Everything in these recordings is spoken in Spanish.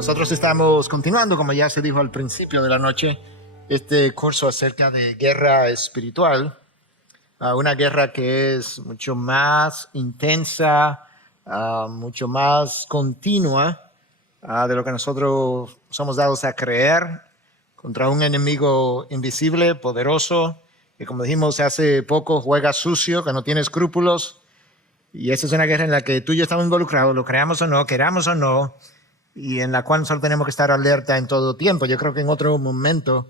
Nosotros estamos continuando, como ya se dijo al principio de la noche, este curso acerca de guerra espiritual, una guerra que es mucho más intensa, mucho más continua de lo que nosotros somos dados a creer, contra un enemigo invisible, poderoso, que como dijimos hace poco juega sucio, que no tiene escrúpulos. Y esa es una guerra en la que tú y yo estamos involucrados, lo creamos o no, queramos o no, y en la cual nosotros tenemos que estar alerta en todo tiempo. Yo creo que en otro momento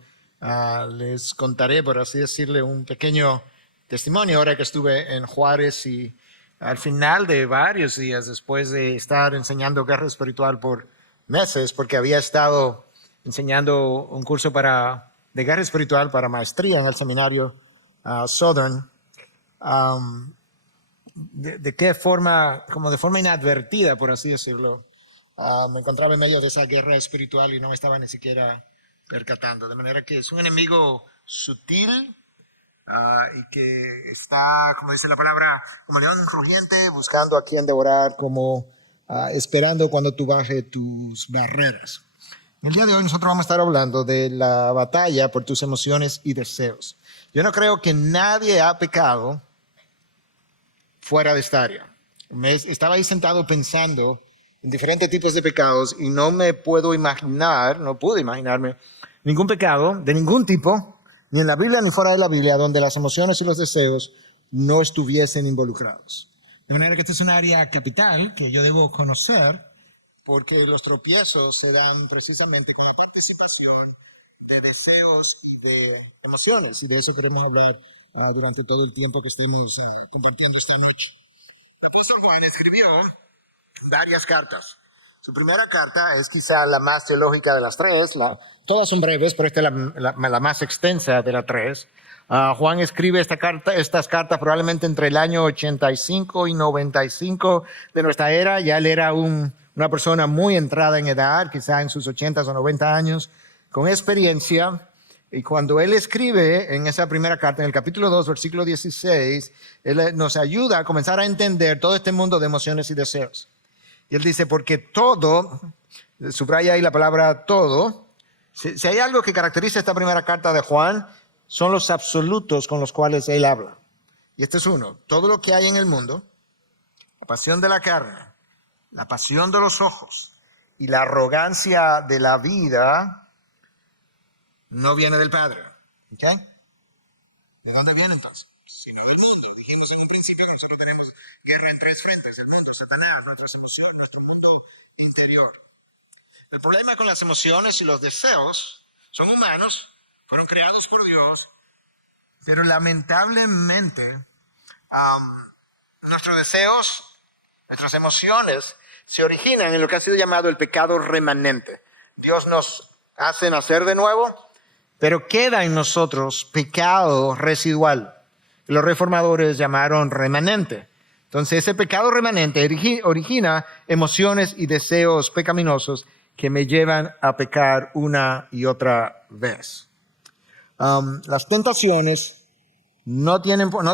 les contaré, por así decirle, un pequeño testimonio ahora que estuve en Juárez y al final de varios días, después de estar enseñando guerra espiritual por meses, porque había estado enseñando un curso de guerra espiritual para maestría en el seminario Southern, de qué forma, como de forma inadvertida, por así decirlo, me encontraba en medio de esa guerra espiritual y no me estaba ni siquiera percatando. De manera que es un enemigo sutil y que está, como dice la palabra, como león rugiente, buscando a quien devorar, como esperando cuando tú bajes tus barreras. En el día de hoy nosotros vamos a estar hablando de la batalla por tus emociones y deseos. Yo no creo que nadie ha pecado fuera de esta área. Estaba ahí sentado pensando en diferentes tipos de pecados y no pude imaginarme ningún pecado de ningún tipo, ni en la Biblia ni fuera de la Biblia, donde las emociones y los deseos no estuviesen involucrados. De manera que esta es un área capital que yo debo conocer, porque los tropiezos se dan precisamente con la participación de deseos y de emociones, y de eso queremos hablar durante todo el tiempo que estemos compartiendo esta noche. El apóstol Juan escribió varias cartas. Su primera carta es quizá la más teológica de las tres, todas son breves, pero esta es la más extensa de las tres. Juan escribe estas cartas probablemente entre el año 85 y 95 de nuestra era. Ya él era una persona muy entrada en edad, quizá en sus 80 o 90 años, con experiencia. Y cuando él escribe en esa primera carta, en el capítulo 2, versículo 16, él nos ayuda a comenzar a entender todo este mundo de emociones y deseos. Y él dice, porque todo, subraya ahí la palabra todo, si hay algo que caracteriza esta primera carta de Juan, son los absolutos con los cuales él habla. Y este es uno: todo lo que hay en el mundo, la pasión de la carne, la pasión de los ojos y la arrogancia de la vida, no viene del Padre. ¿Ok? ¿De dónde viene entonces? Si no del mundo. Dijimos en un principio que nosotros tenemos guerra en tres frentes: el mundo, Satanás, nuestras emociones, nuestro mundo interior. El problema con las emociones y los deseos son humanos, fueron creados por Dios, pero lamentablemente nuestros deseos, nuestras emociones se originan en lo que ha sido llamado el pecado remanente. Dios nos hace nacer de nuevo, pero queda en nosotros pecado residual. Los reformadores llamaron remanente. Entonces ese pecado remanente origina emociones y deseos pecaminosos que me llevan a pecar una y otra vez. Las tentaciones no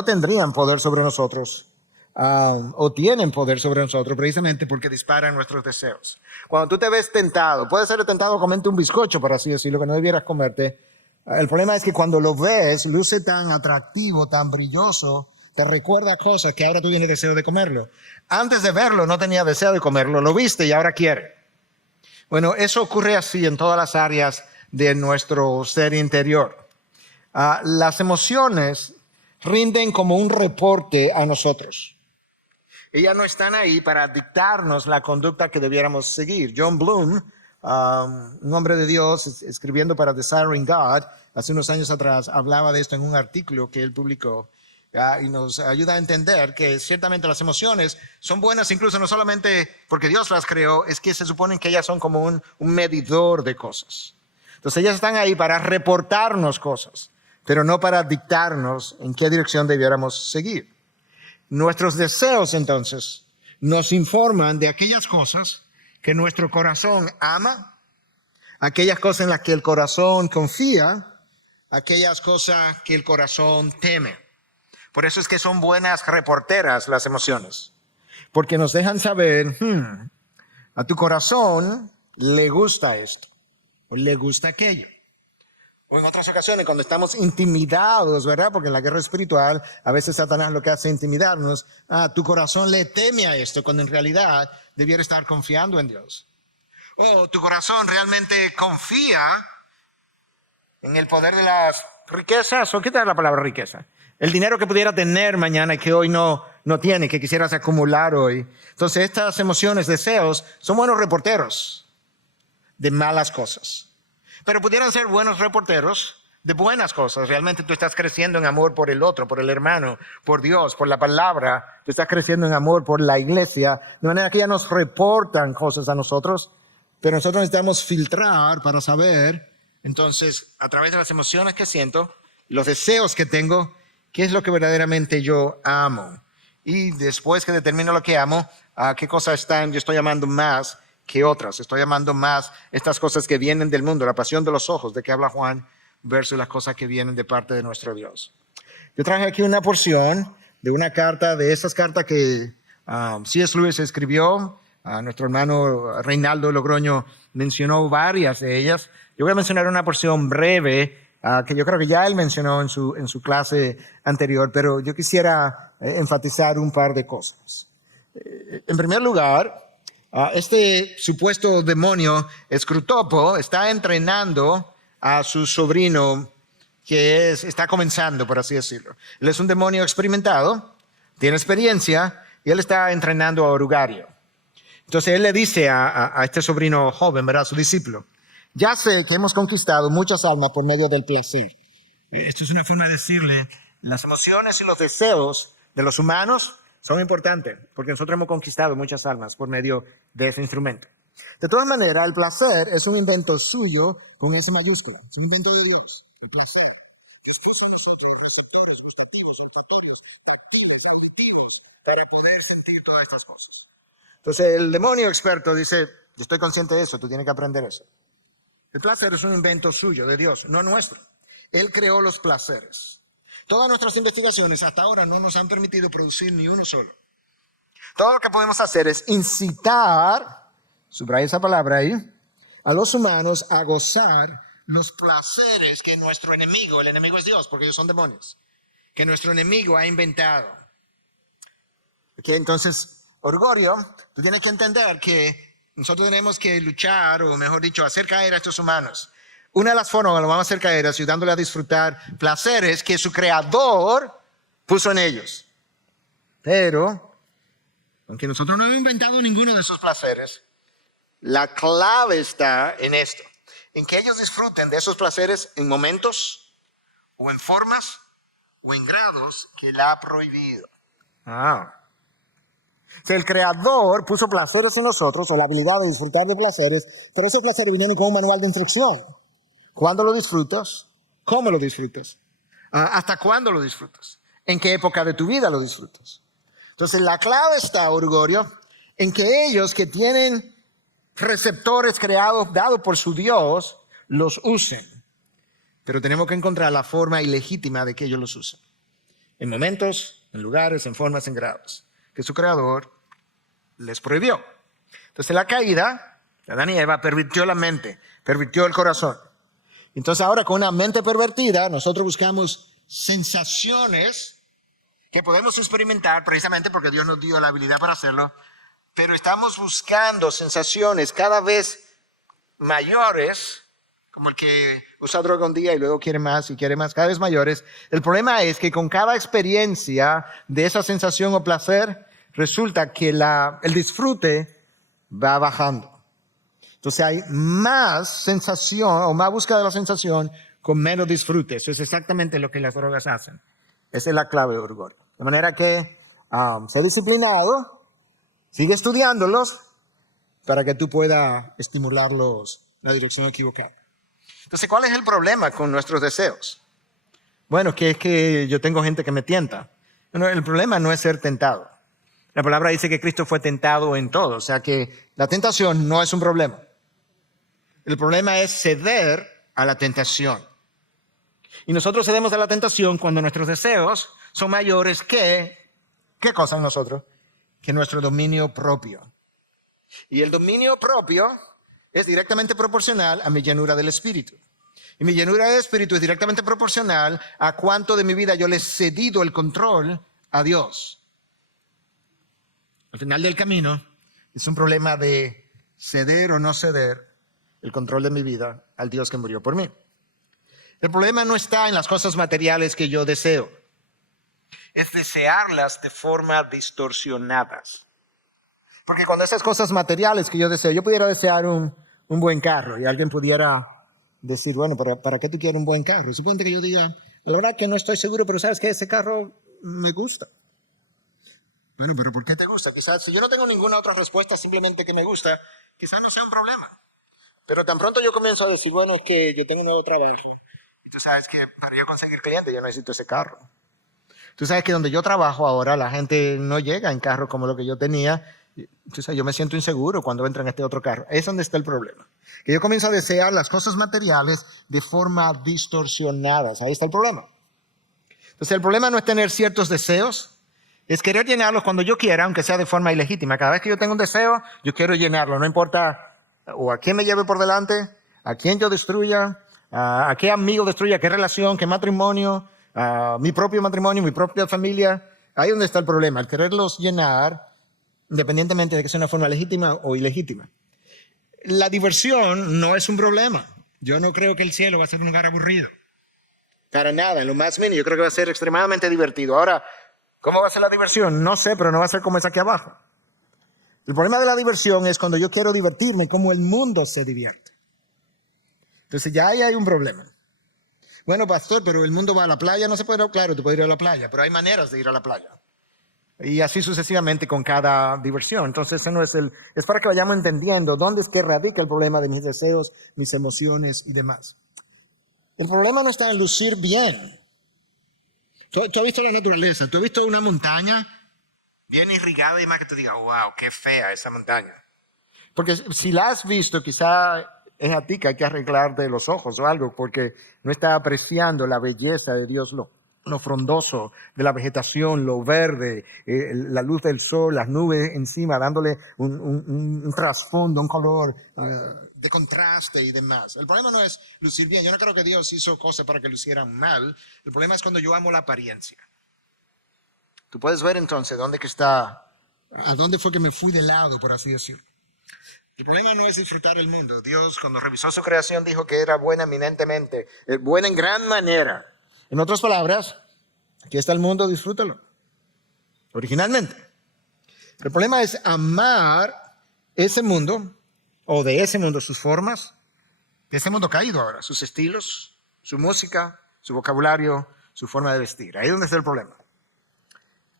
tendrían poder sobre nosotros, o tienen poder sobre nosotros precisamente porque disparan nuestros deseos. Cuando tú te ves tentado, puedes ser tentado a comerte un bizcocho, por así decirlo, que no debieras comerte. El problema es que cuando lo ves, luce tan atractivo, tan brilloso, te recuerda cosas que ahora tú tienes deseo de comerlo. Antes de verlo no tenía deseo de comerlo, lo viste y ahora quiere. Bueno, eso ocurre así en todas las áreas de nuestro ser interior. Las emociones rinden como un reporte a nosotros. Ellas no están ahí para dictarnos la conducta que debiéramos seguir. John Bloom, un hombre de Dios, escribiendo para Desiring God, hace unos años atrás, hablaba de esto en un artículo que él publicó. Y nos ayuda a entender que ciertamente las emociones son buenas, incluso no solamente porque Dios las creó, es que se suponen que ellas son como un medidor de cosas. Entonces ellas están ahí para reportarnos cosas, pero no para dictarnos en qué dirección debiéramos seguir. Nuestros deseos, entonces, nos informan de aquellas cosas que nuestro corazón ama, aquellas cosas en las que el corazón confía, aquellas cosas que el corazón teme. Por eso es que son buenas reporteras las emociones, porque nos dejan saber a tu corazón le gusta esto o le gusta aquello. O en otras ocasiones cuando estamos intimidados, ¿verdad? Porque en la guerra espiritual a veces Satanás lo que hace es intimidarnos. Tu corazón le teme a esto cuando en realidad debiera estar confiando en Dios. O tu corazón realmente confía en el poder de las riquezas. ¿O qué tal la palabra riqueza? El dinero que pudiera tener mañana y que hoy no tiene, que quisieras acumular hoy. Entonces estas emociones, deseos, son buenos reporteros de malas cosas. Pero pudieran ser buenos reporteros de buenas cosas. Realmente tú estás creciendo en amor por el otro, por el hermano, por Dios, por la palabra. Tú estás creciendo en amor por la iglesia. De manera que ya nos reportan cosas a nosotros. Pero nosotros necesitamos filtrar para saber, entonces, a través de las emociones que siento, los deseos que tengo, qué es lo que verdaderamente yo amo. Y después que determino lo que amo, a qué cosas yo estoy amando más que otras. Estoy amando más estas cosas que vienen del mundo, la pasión de los ojos, de que habla Juan, versus las cosas que vienen de parte de nuestro Dios. Yo traje aquí una porción de una carta, de esas cartas que C.S. Lewis escribió. Nuestro hermano Reinaldo Logroño mencionó varias de ellas. Yo voy a mencionar una porción breve que yo creo que ya él mencionó en su clase anterior, pero yo quisiera enfatizar un par de cosas. En primer lugar, este supuesto demonio Scrutopo está entrenando a su sobrino que está comenzando, por así decirlo. Él es un demonio experimentado, tiene experiencia y él está entrenando a Orugario. Entonces él le dice a este sobrino joven, ¿verdad? Su discípulo, ya sé que hemos conquistado muchas almas por medio del placer. Esto es una forma de decirle, las emociones y los deseos de los humanos son importantes, porque nosotros hemos conquistado muchas almas por medio de ese instrumento. De todas maneras, el placer es un invento suyo con S mayúscula. Es un invento de Dios, el placer. Después a nosotros, receptores, gustativos, olfatorios, táctiles, auditivos, para poder sentir todas estas cosas. Entonces, el demonio experto dice, yo estoy consciente de eso, tú tienes que aprender eso. El placer es un invento suyo, de Dios, no nuestro. Él creó los placeres. Todas nuestras investigaciones hasta ahora no nos han permitido producir ni uno solo. Todo lo que podemos hacer es incitar, subraya esa palabra ahí, a los humanos a gozar los placeres que nuestro enemigo, el enemigo es Dios, porque ellos son demonios, que nuestro enemigo ha inventado. Entonces, Orgorio, tú tienes que entender que nosotros tenemos que luchar, o mejor dicho, hacer caer a estos humanos. Una de las formas que lo vamos a hacer caer es ayudándole a disfrutar placeres que su creador puso en ellos. Pero, aunque nosotros no hemos inventado ninguno de esos placeres, la clave está en esto, en que ellos disfruten de esos placeres en momentos, o en formas, o en grados que Él ha prohibido. Si el creador puso placeres en nosotros, o la habilidad de disfrutar de placeres, pero esos placeres vinieron con un manual de instrucción. ¿Cuándo lo disfrutas? ¿Cómo lo disfrutas? ¿Hasta cuándo lo disfrutas? ¿En qué época de tu vida lo disfrutas? Entonces la clave está, Orgorio, en que ellos que tienen receptores creados, dados por su Dios, los usen. Pero tenemos que encontrar la forma ilegítima de que ellos los usen. En momentos, en lugares, en formas, en grados, que su creador les prohibió. Entonces la caída, Adán y Eva, pervirtió la mente, pervirtió el corazón. Entonces ahora con una mente pervertida, nosotros buscamos sensaciones que podemos experimentar precisamente porque Dios nos dio la habilidad para hacerlo, pero estamos buscando sensaciones cada vez mayores, como el que usa droga un día y luego quiere más y quiere más, cada vez mayores. El problema es que con cada experiencia de esa sensación o placer, resulta que el disfrute va bajando. Entonces hay más sensación o más búsqueda de la sensación con menos disfrute. Eso es exactamente lo que las drogas hacen. Esa es la clave de Orgorio. De manera que sé disciplinado, sigue estudiándolos para que tú puedas estimularlos en la dirección equivocada. Entonces, ¿cuál es el problema con nuestros deseos? Bueno, que es que yo tengo gente que me tienta. Bueno, el problema no es ser tentado. La palabra dice que Cristo fue tentado en todo, o sea que la tentación no es un problema. El problema es ceder a la tentación. Y nosotros cedemos a la tentación cuando nuestros deseos son mayores que, ¿qué cosa en nosotros? Que nuestro dominio propio. Y el dominio propio es directamente proporcional a mi llenura del Espíritu. Y mi llenura del Espíritu es directamente proporcional a cuánto de mi vida yo le he cedido el control a Dios. Al final del camino es un problema de ceder o no ceder el control de mi vida al Dios que murió por mí. El problema no está en las cosas materiales que yo deseo. Es desearlas de forma distorsionadas. Porque cuando esas cosas materiales que yo deseo, yo pudiera desear un buen carro y alguien pudiera decir, bueno, ¿para qué tú quieres un buen carro? Suponte que yo diga, la verdad que no estoy seguro, pero sabes que ese carro me gusta. Bueno, pero ¿por qué te gusta? Quizás si yo no tengo ninguna otra respuesta, simplemente que me gusta, quizás no sea un problema. Pero tan pronto yo comienzo a decir, bueno, es que yo tengo un nuevo trabajo. Y tú sabes que para yo conseguir clientes yo necesito ese carro. Tú sabes que donde yo trabajo ahora la gente no llega en carro como lo que yo tenía. Entonces yo me siento inseguro cuando entro en este otro carro. Es donde está el problema. Que yo comienzo a desear las cosas materiales de forma distorsionada. Ahí está el problema. Entonces el problema no es tener ciertos deseos. Es querer llenarlos cuando yo quiera, aunque sea de forma ilegítima. Cada vez que yo tengo un deseo, yo quiero llenarlo. No importa o a quién me lleve por delante, a quién yo destruya, a qué amigo destruya, qué relación, qué matrimonio, mi propio matrimonio, mi propia familia. Ahí es donde está el problema, el quererlos llenar independientemente de que sea una forma legítima o ilegítima. La diversión no es un problema. Yo no creo que el cielo va a ser un lugar aburrido. Para nada, en lo más mínimo. Yo creo que va a ser extremadamente divertido. Ahora, ¿cómo va a ser la diversión? No sé, pero no va a ser como es aquí abajo. El problema de la diversión es cuando yo quiero divertirme, como el mundo se divierte. Entonces ya ahí hay un problema. Bueno, pastor, pero el mundo va a la playa, no se puede ir. Claro, tú puedes ir a la playa, pero hay maneras de ir a la playa. Y así sucesivamente con cada diversión. Entonces, es para que vayamos entendiendo dónde es que radica el problema de mis deseos, mis emociones y demás. El problema no está en lucir bien. Tú has visto la naturaleza, tú has visto una montaña bien irrigada y más que te diga, wow, qué fea esa montaña. Porque si la has visto, quizá es a ti que hay que arreglarte los ojos o algo, porque no está apreciando la belleza de Dios, lo frondoso de la vegetación, lo verde, la luz del sol, las nubes encima, dándole un trasfondo, un color de contraste y demás. El problema no es lucir bien. Yo no creo que Dios hizo cosas para que lucieran mal. El problema es cuando yo amo la apariencia. Tú puedes ver entonces a dónde fue que me fui de lado, por así decirlo. El problema no es disfrutar el mundo. Dios, cuando revisó su creación, dijo que era buena eminentemente, buena en gran manera. En otras palabras, aquí está el mundo, disfrútalo. Originalmente. El problema es amar ese mundo, o de ese mundo sus formas, de ese mundo caído ahora, sus estilos, su música, su vocabulario, su forma de vestir. Ahí es donde está el problema.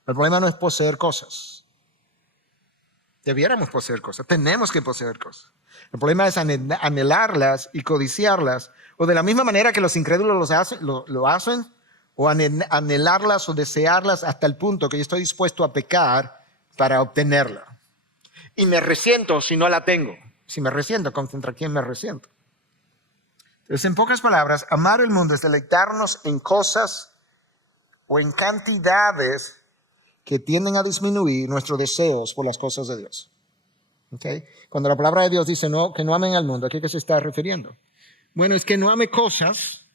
El problema no es poseer cosas. Debiéramos poseer cosas, tenemos que poseer cosas. El problema es anhelarlas y codiciarlas, o de la misma manera que los incrédulos lo hacen, o anhelarlas o desearlas hasta el punto que yo estoy dispuesto a pecar para obtenerla. Y me resiento si no la tengo. Si me resiento, ¿contra quién me resiento? Entonces, en pocas palabras, amar el mundo es deleitarnos en cosas o en cantidades que tienden a disminuir nuestros deseos por las cosas de Dios. ¿Okay? Cuando la palabra de Dios dice que no amen al mundo, ¿a qué se está refiriendo? Bueno, es que no ame cosas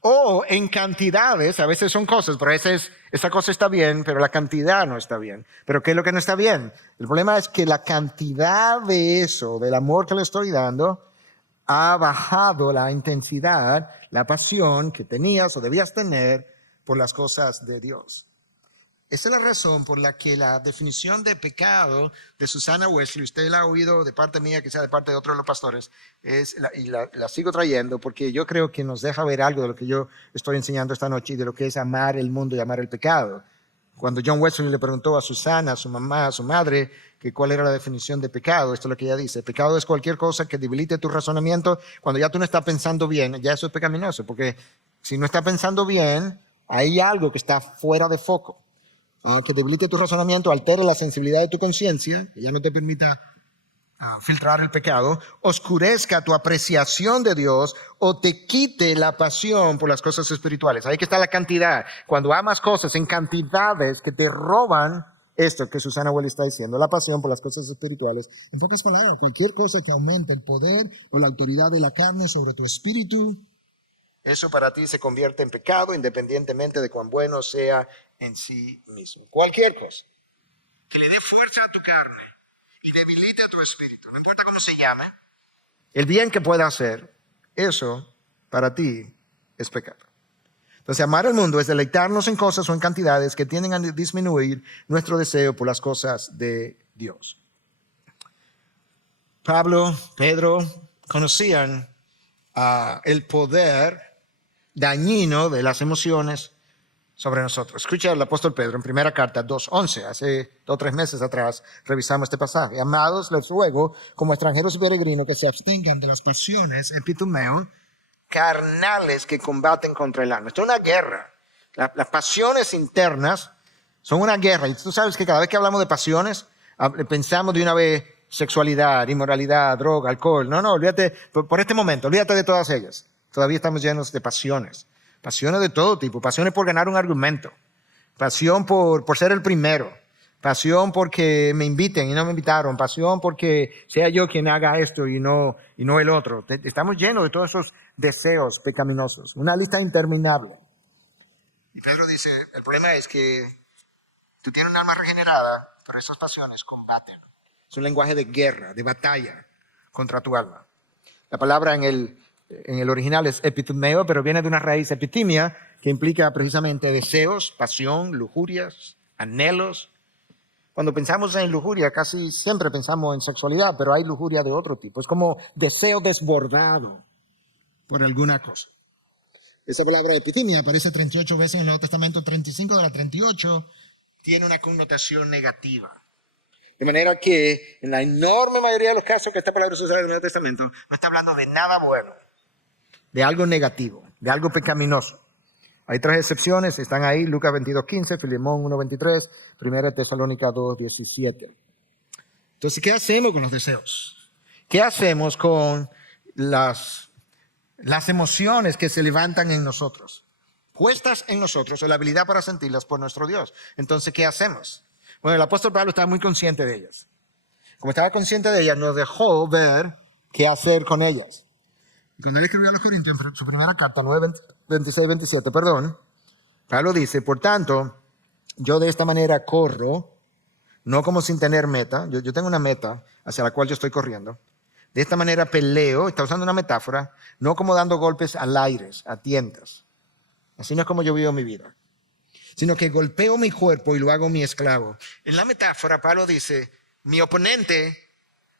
o en cantidades, a veces son cosas, pero a veces esa cosa está bien, pero la cantidad no está bien. ¿Pero qué es lo que no está bien? El problema es que la cantidad de eso, del amor que le estoy dando, ha bajado la intensidad, la pasión que tenías o debías tener por las cosas de Dios. Esa es la razón por la que la definición de pecado de Susana Wesley, usted la ha oído de parte mía, quizá de parte de otros de los pastores, y la sigo trayendo porque yo creo que nos deja ver algo de lo que yo estoy enseñando esta noche y de lo que es amar el mundo y amar el pecado. Cuando John Wesley le preguntó a Susana, a su mamá, a su madre, que cuál era la definición de pecado, esto es lo que ella dice: pecado es cualquier cosa que debilite tu razonamiento cuando ya tú no estás pensando bien, ya eso es pecaminoso, porque si no estás pensando bien, hay algo que está fuera de foco. Que debilite tu razonamiento, altere la sensibilidad de tu conciencia, que ya no te permita filtrar el pecado, oscurezca tu apreciación de Dios o te quite la pasión por las cosas espirituales. Ahí que está la cantidad. Cuando amas cosas en cantidades que te roban esto que Susana Welly está diciendo, la pasión por las cosas espirituales. En pocas palabras, cualquier cosa que aumente el poder o la autoridad de la carne sobre tu espíritu, eso para ti se convierte en pecado independientemente de cuán bueno sea en sí mismo. Cualquier cosa que le dé fuerza a tu carne y debilite a tu espíritu, no importa cómo se llame, el bien que pueda hacer, eso para ti es pecado. Entonces, amar al mundo es deleitarnos en cosas o en cantidades que tienden a disminuir nuestro deseo por las cosas de Dios. Pablo, Pedro conocían el poder dañino de las emociones sobre nosotros. Escucha el apóstol Pedro en primera carta 2:11. Hace 2 o 3 meses atrás revisamos este pasaje. Amados, les ruego, como extranjeros y peregrinos, que se abstengan de las pasiones, epitumeo, carnales que combaten contra el alma. Esto es una guerra. Las pasiones internas son una guerra. Y tú sabes que cada vez que hablamos de pasiones, pensamos de una vez sexualidad, inmoralidad, droga, alcohol. No, olvídate, por este momento, olvídate de todas ellas. Todavía estamos llenos de pasiones. Pasiones de todo tipo. Pasiones por ganar un argumento. Pasión por ser el primero. Pasión porque me inviten y no me invitaron. Pasión porque sea yo quien haga esto y no el otro. Estamos llenos de todos esos deseos pecaminosos. Una lista interminable. Y Pedro dice, el problema es que tú tienes un alma regenerada, pero esas pasiones combaten. Es un lenguaje de guerra, de batalla contra tu alma. La palabra en el original es epitumeo, pero viene de una raíz epitimia, que implica precisamente deseos, pasión, lujurias, anhelos. Cuando pensamos en lujuria, casi siempre pensamos en sexualidad, pero hay lujuria de otro tipo. Es como deseo desbordado por alguna cosa. Esa palabra epitimia aparece 38 veces en el Nuevo Testamento, 35 de las 38 tiene una connotación negativa. De manera que en la enorme mayoría de los casos que esta palabra se usa en el Nuevo Testamento, no está hablando de nada bueno, de algo negativo, de algo pecaminoso. Hay 3 excepciones, están ahí, Lucas 22:15, Filemón 1:23, 1 Tesalónica 2:17. Entonces, ¿qué hacemos con los deseos? ¿Qué hacemos con las emociones que se levantan en nosotros? Puestas en nosotros, o la habilidad para sentirlas por nuestro Dios. Entonces, ¿qué hacemos? Bueno, el apóstol Pablo estaba muy consciente de ellas. Como estaba consciente de ellas, nos dejó ver qué hacer con ellas. Y cuando él escribió a los Corintios, en su primera carta, 9:26-27, Pablo dice, por tanto, yo de esta manera corro, no como sin tener meta. Yo tengo una meta hacia la cual yo estoy corriendo. De esta manera peleo, está usando una metáfora, no como dando golpes al aire, a tientas. Así no es como yo vivo mi vida, sino que golpeo mi cuerpo y lo hago mi esclavo. En la metáfora, Pablo dice, mi oponente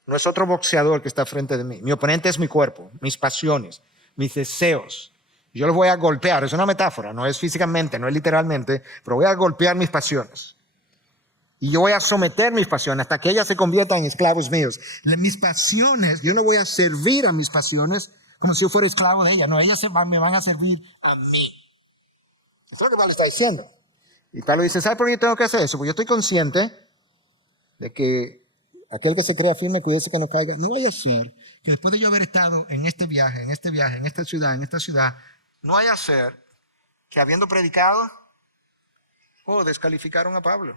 no es otro boxeador que está frente de mí. Mi oponente es mi cuerpo, mis pasiones, mis deseos. Yo los voy a golpear. Es una metáfora, no es físicamente, no es literalmente, pero voy a golpear mis pasiones. Y yo voy a someter mis pasiones hasta que ellas se conviertan en esclavos míos. Mis pasiones, yo no voy a servir a mis pasiones como si yo fuera esclavo de ellas. No, ellas me van a servir a mí. Eso es lo que Pablo está diciendo. Y Pablo dice, ¿sabe por qué yo tengo que hacer eso? Porque yo estoy consciente de que aquel que se crea firme, cuídese que no caiga. No vaya a ser que después de yo haber estado en este viaje, en esta ciudad, no vaya a ser que habiendo predicado, descalificaron a Pablo.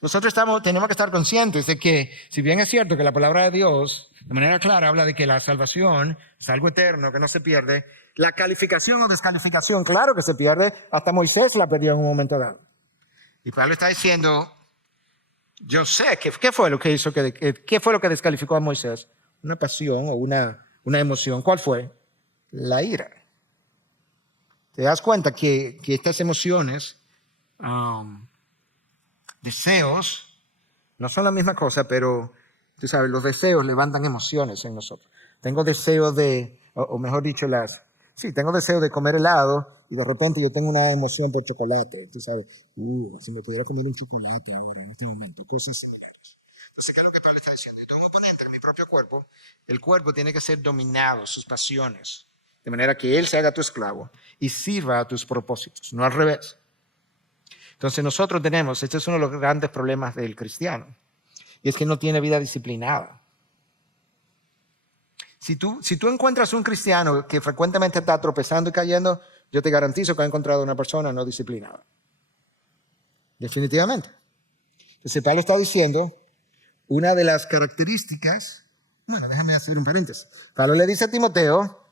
Nosotros tenemos que estar conscientes de que, si bien es cierto que la palabra de Dios, de manera clara, habla de que la salvación es algo eterno, que no se pierde, la calificación o descalificación, claro que se pierde, hasta Moisés la perdió en un momento dado. Y Pablo está diciendo, yo sé, ¿qué fue lo que hizo? ¿Qué fue lo que descalificó a Moisés? Una pasión o una emoción. ¿Cuál fue? La ira. Te das cuenta que estas emociones, deseos, no son la misma cosa, pero tú sabes, los deseos levantan emociones en nosotros. Tengo deseo o mejor dicho, tengo deseo de comer helado y de repente yo tengo una emoción por chocolate. Tú sabes, si me pudiera comer un chocolate ahora, en este momento, cosas similares. Entonces, ¿qué es lo que Pablo está diciendo? Yo tengo un oponente en mi propio cuerpo. El cuerpo tiene que ser dominado, sus pasiones, de manera que él se haga tu esclavo y sirva a tus propósitos, no al revés. Entonces nosotros este es uno de los grandes problemas del cristiano, y es que no tiene vida disciplinada. Si tú encuentras un cristiano que frecuentemente está tropezando y cayendo, yo te garantizo que ha encontrado una persona no disciplinada. definitivamente. Entonces Pablo está diciendo, una de las características, bueno, déjame hacer un paréntesis. Pablo le dice a Timoteo,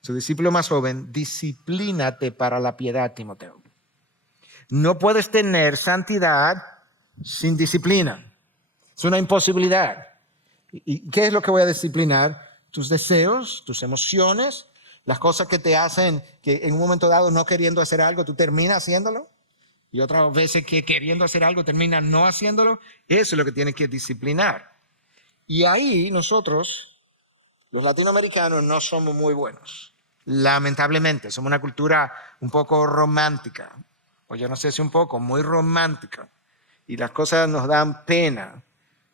su discípulo más joven, disciplínate para la piedad, Timoteo. No puedes tener santidad sin disciplina. Es una imposibilidad. ¿Y qué es lo que voy a disciplinar? Tus deseos, tus emociones, las cosas que te hacen que en un momento dado no queriendo hacer algo, tú terminas haciéndolo. Y otras veces que queriendo hacer algo terminas no haciéndolo. Eso es lo que tienes que disciplinar. Y ahí nosotros, los latinoamericanos, no somos muy buenos. Lamentablemente, somos una cultura un poco romántica. O yo no sé si un poco, muy romántica. Y las cosas nos dan pena.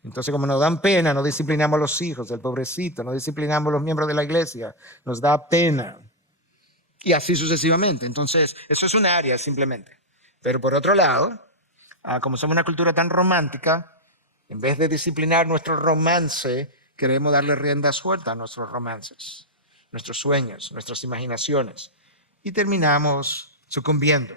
Entonces, como nos dan pena, no disciplinamos a los hijos del pobrecito, no disciplinamos a los miembros de la iglesia, nos da pena. Y así sucesivamente. Entonces, eso es un área simplemente. Pero por otro lado, como somos una cultura tan romántica, en vez de disciplinar nuestro romance, queremos darle rienda suelta a nuestros romances, nuestros sueños, nuestras imaginaciones. Y terminamos sucumbiendo.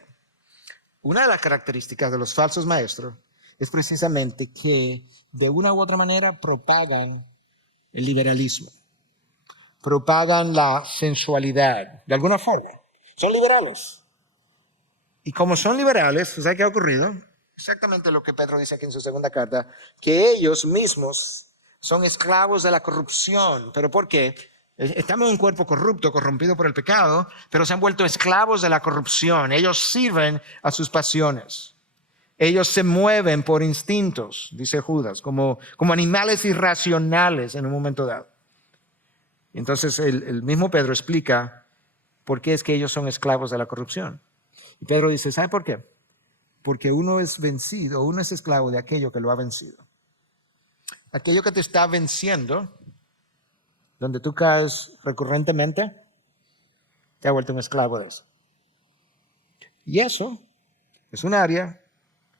Una de las características de los falsos maestros es precisamente que de una u otra manera propagan el liberalismo, propagan la sensualidad, de alguna forma. Son liberales. Y como son liberales, ¿sabes qué ha ocurrido? Exactamente lo que Pedro dice aquí en su segunda carta, que ellos mismos son esclavos de la corrupción. ¿Pero por qué? Estamos en un cuerpo corrupto, corrompido por el pecado, pero se han vuelto esclavos de la corrupción. Ellos sirven a sus pasiones. Ellos se mueven por instintos, dice Judas, como animales irracionales en un momento dado. Entonces el mismo Pedro explica por qué es que ellos son esclavos de la corrupción. Y Pedro dice, ¿sabe por qué? Porque uno es vencido, uno es esclavo de aquello que lo ha vencido. Aquello que te está venciendo, donde tú caes recurrentemente, te ha vuelto un esclavo de eso. Y eso es un área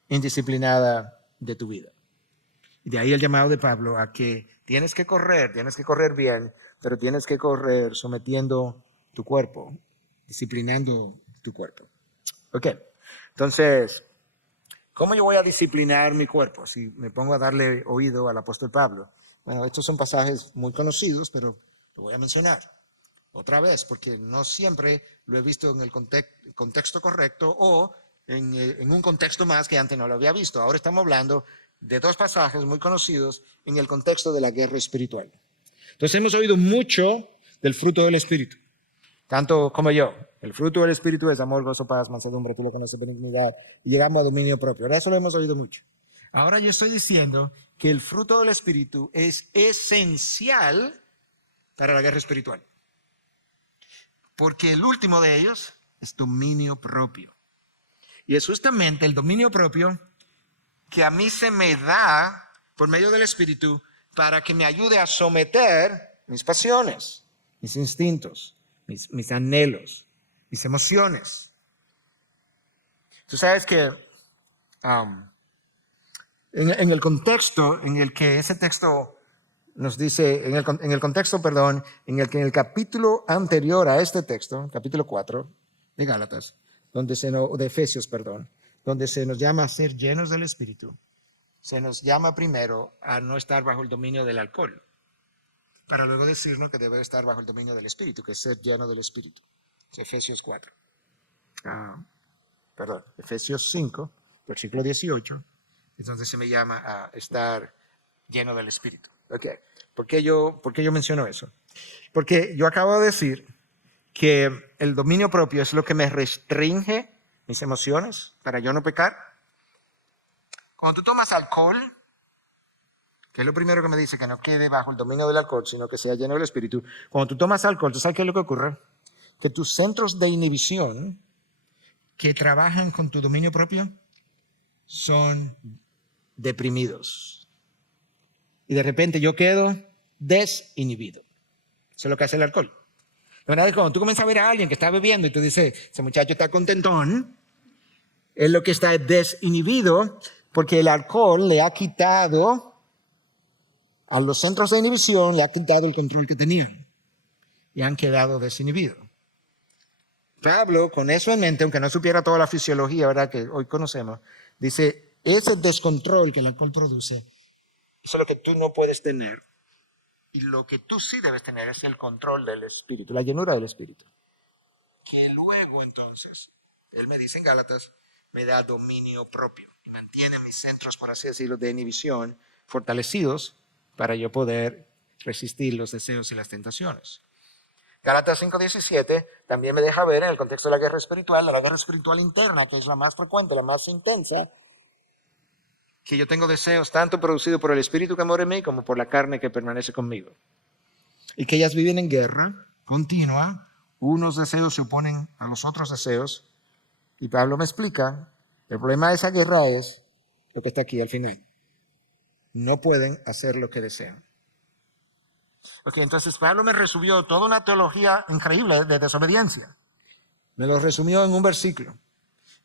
indisciplinada de tu vida. Y de ahí el llamado de Pablo a que tienes que correr bien, pero tienes que correr sometiendo tu cuerpo, disciplinando tu cuerpo. Ok, entonces, ¿cómo yo voy a disciplinar mi cuerpo? Si me pongo a darle oído al apóstol Pablo. Bueno, estos son pasajes muy conocidos, pero lo voy a mencionar otra vez, porque no siempre lo he visto en el contexto correcto o en un contexto más que antes no lo había visto. Ahora estamos hablando de dos pasajes muy conocidos en el contexto de la guerra espiritual. Entonces hemos oído mucho del fruto del Espíritu, tanto como yo. El fruto del Espíritu es amor, gozo, paz, mansedumbre, tú lo conoces, benignidad, y llegamos a dominio propio. Ahora eso lo hemos oído mucho. Ahora yo estoy diciendo que el fruto del Espíritu es esencial para la guerra espiritual. Porque el último de ellos es dominio propio. Y es justamente el dominio propio que a mí se me da por medio del Espíritu para que me ayude a someter mis pasiones, mis instintos, mis anhelos, mis emociones. Tú sabes que en el contexto en el que ese texto nos dice, en el contexto, perdón, en el que en el capítulo anterior a este texto, capítulo 4 de Gálatas, de Efesios, perdón, donde se nos llama a ser llenos del Espíritu, se nos llama primero a no estar bajo el dominio del alcohol, para luego decirnos que debe estar bajo el dominio del Espíritu, que es ser lleno del Espíritu. Es Efesios 4. Efesios 5, versículo 18, es donde se me llama a estar lleno del Espíritu. Okay. ¿Por qué yo menciono eso? Porque yo acabo de decir que el dominio propio es lo que me restringe mis emociones para yo no pecar. Cuando tú tomas alcohol, que es lo primero que me dice que no quede bajo el dominio del alcohol, sino que sea lleno del Espíritu. Cuando tú tomas alcohol, ¿tú sabes qué es lo que ocurre? Que tus centros de inhibición que trabajan con tu dominio propio son deprimidos. Y de repente yo quedo desinhibido. Eso es lo que hace el alcohol. La verdad es que cuando tú comienzas a ver a alguien que está bebiendo y tú dices, ese muchacho está contentón, es lo que está desinhibido porque el alcohol le ha quitado a los centros de inhibición, le ha quitado el control que tenían y han quedado desinhibidos. Pablo, con eso en mente, aunque no supiera toda la fisiología, ¿verdad?, que hoy conocemos, Dice, ese descontrol que el alcohol produce, eso es lo que tú no puedes tener. Y lo que tú sí debes tener es el control del Espíritu, la llenura del Espíritu. Que luego entonces, él me dice en Gálatas, me da dominio propio y mantiene mis centros, por así decirlo, de inhibición fortalecidos para yo poder resistir los deseos y las tentaciones. Gálatas 5:17 también me deja ver en el contexto de la guerra espiritual interna, que es la más frecuente, la más intensa, que yo tengo deseos tanto producidos por el Espíritu que mora en mí como por la carne que permanece conmigo. Y que ellas viven en guerra continua, unos deseos se oponen a los otros deseos, y Pablo me explica, el problema de esa guerra es lo que está aquí al final. No pueden hacer lo que desean. Ok, entonces Pablo me resumió toda una teología increíble de desobediencia. Me lo resumió en un versículo.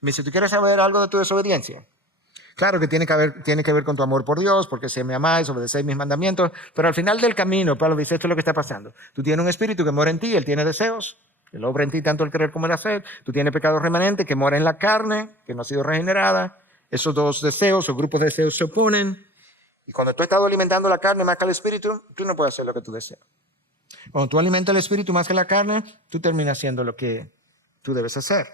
Me dice, ¿tú quieres saber algo de tu desobediencia? Claro que tiene que ver con tu amor por Dios, porque si me amáis, obedecéis mis mandamientos, pero al final del camino, Pablo dice, esto es lo que está pasando. Tú tienes un espíritu que mora en ti, él tiene deseos, él obra en ti tanto el querer como el hacer. Tú tienes pecado remanente que mora en la carne, que no ha sido regenerada. Esos dos deseos o grupos de deseos se oponen. Y cuando tú has estado alimentando la carne más que el espíritu, tú no puedes hacer lo que tú deseas. Cuando tú alimentas el espíritu más que la carne, tú terminas haciendo lo que tú debes hacer.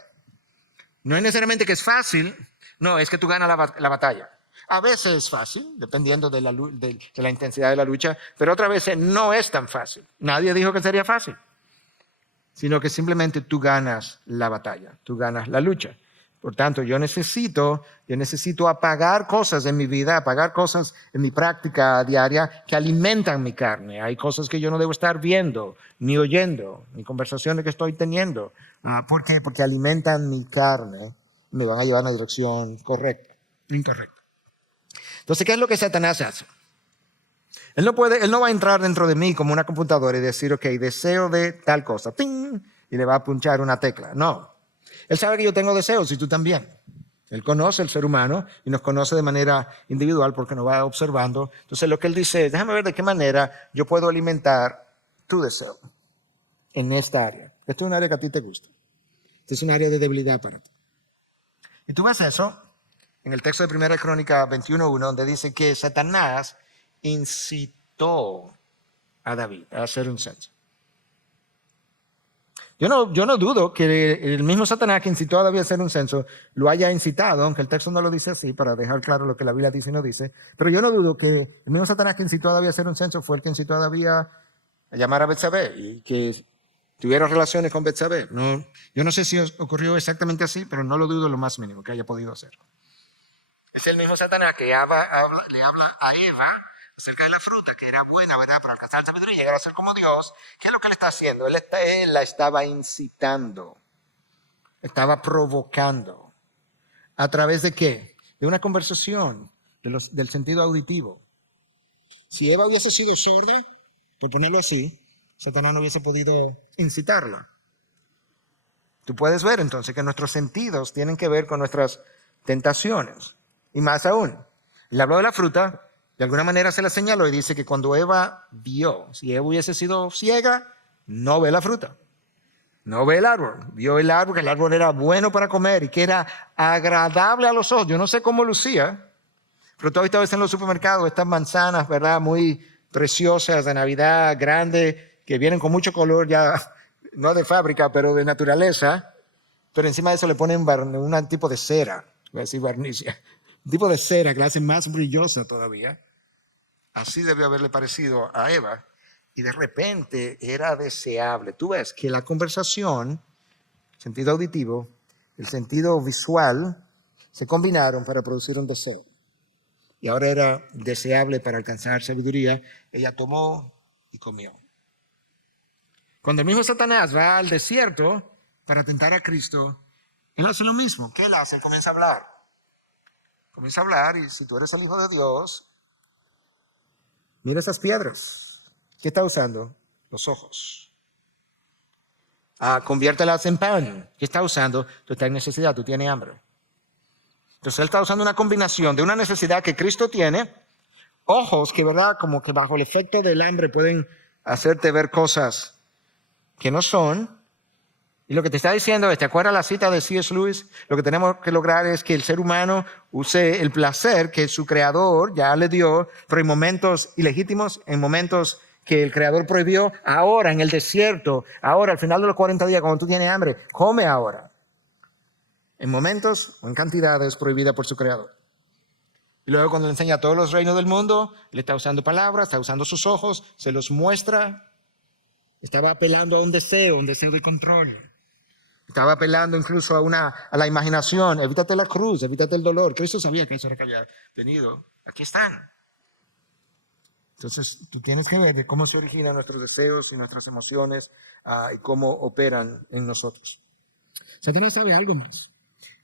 No es necesariamente que es fácil, no, es que tú ganas la batalla. A veces es fácil, dependiendo de la intensidad de la lucha, pero otras veces no es tan fácil. Nadie dijo que sería fácil, sino que simplemente tú ganas la batalla, tú ganas la lucha. Por tanto, yo necesito apagar cosas en mi vida, apagar cosas en mi práctica diaria que alimentan mi carne. Hay cosas que yo no debo estar viendo, ni oyendo, ni conversaciones que estoy teniendo. ¿Por qué? Porque alimentan mi carne, me van a llevar en la dirección correcta, incorrecta. Entonces, ¿qué es lo que Satanás hace? Él no va a entrar dentro de mí como una computadora y decir, ok, deseo de tal cosa, ¡ting! Y le va a punchar una tecla. No. Él sabe que yo tengo deseos y tú también. Él conoce el ser humano y nos conoce de manera individual porque nos va observando. Entonces lo que él dice es, déjame ver de qué manera yo puedo alimentar tu deseo en esta área. Este es un área que a ti te gusta. Este es un área de debilidad para ti. Y tú ves eso en el texto de 1 Crónica 21:1, donde dice que Satanás incitó a David a hacer un censo. Yo no dudo que el mismo Satanás que incitó a David a hacer un censo lo haya incitado, aunque el texto no lo dice así, para dejar claro lo que la Biblia dice y no dice. Pero yo no dudo que el mismo Satanás que incitó a David a hacer un censo fue el que incitó a David a llamar a Betsabé y que tuviera relaciones con Betsabé. No, yo no sé si ocurrió exactamente así, pero no lo dudo lo más mínimo que haya podido hacer. Es el mismo Satanás que le habla a Eva acerca de la fruta, que era buena, ¿verdad?, para alcanzar la sabiduría y llegar a ser como Dios. ¿Qué es lo que él está haciendo? Él la estaba incitando, estaba provocando. ¿A través de qué? De una conversación, del sentido auditivo. Si Eva hubiese sido sorda, por ponerlo así, Satanás no hubiese podido incitarla. Tú puedes ver entonces que nuestros sentidos tienen que ver con nuestras tentaciones. Y más aún, él habló de la fruta, de alguna manera se la señaló y dice que cuando Eva vio, si Eva hubiese sido ciega, no ve la fruta, no ve el árbol. Vio el árbol, que el árbol era bueno para comer y que era agradable a los ojos. Yo no sé cómo lucía, pero tú has visto a veces en los supermercados estas manzanas, ¿verdad?, muy preciosas de Navidad, grandes, que vienen con mucho color ya, no de fábrica, pero de naturaleza. Pero encima de eso le ponen un tipo de cera, voy a decir barniz, un tipo de cera que la hace más brillosa todavía. Así debió haberle parecido a Eva. Y de repente era deseable. Tú ves que la conversación, el sentido auditivo, el sentido visual, se combinaron para producir un deseo. Y ahora era deseable para alcanzar sabiduría. Ella tomó y comió. Cuando el mismo Satanás va al desierto para tentar a Cristo, él hace lo mismo. ¿Qué él hace? Comienza a hablar. Comienza a hablar y si tú eres el Hijo de Dios, mira esas piedras. ¿Qué está usando? Los ojos. Conviértelas en pan. ¿Qué está usando? Tú estás en necesidad, tú tienes hambre. Entonces él está usando una combinación de una necesidad que Cristo tiene, ojos que, ¿verdad?, como que bajo el efecto del hambre pueden hacerte ver cosas que no son, Y lo que te está diciendo es, ¿te acuerdas la cita de C.S. Lewis? Lo que tenemos que lograr es que el ser humano use el placer que su creador ya le dio, pero en momentos ilegítimos, en momentos que el creador prohibió, ahora en el desierto, ahora al final de los 40 días, cuando tú tienes hambre, come ahora. En momentos o en cantidades prohibidas por su creador. Y luego cuando le enseña a todos los reinos del mundo, le está usando palabras, está usando sus ojos, se los muestra. Estaba apelando a un deseo de control. Estaba apelando incluso a la imaginación. Evítate la cruz, evítate el dolor. Cristo sabía que eso era que había venido. Aquí están. Entonces, tú tienes que ver de cómo se originan nuestros deseos y nuestras emociones y cómo operan en nosotros. Satanás sabe algo más.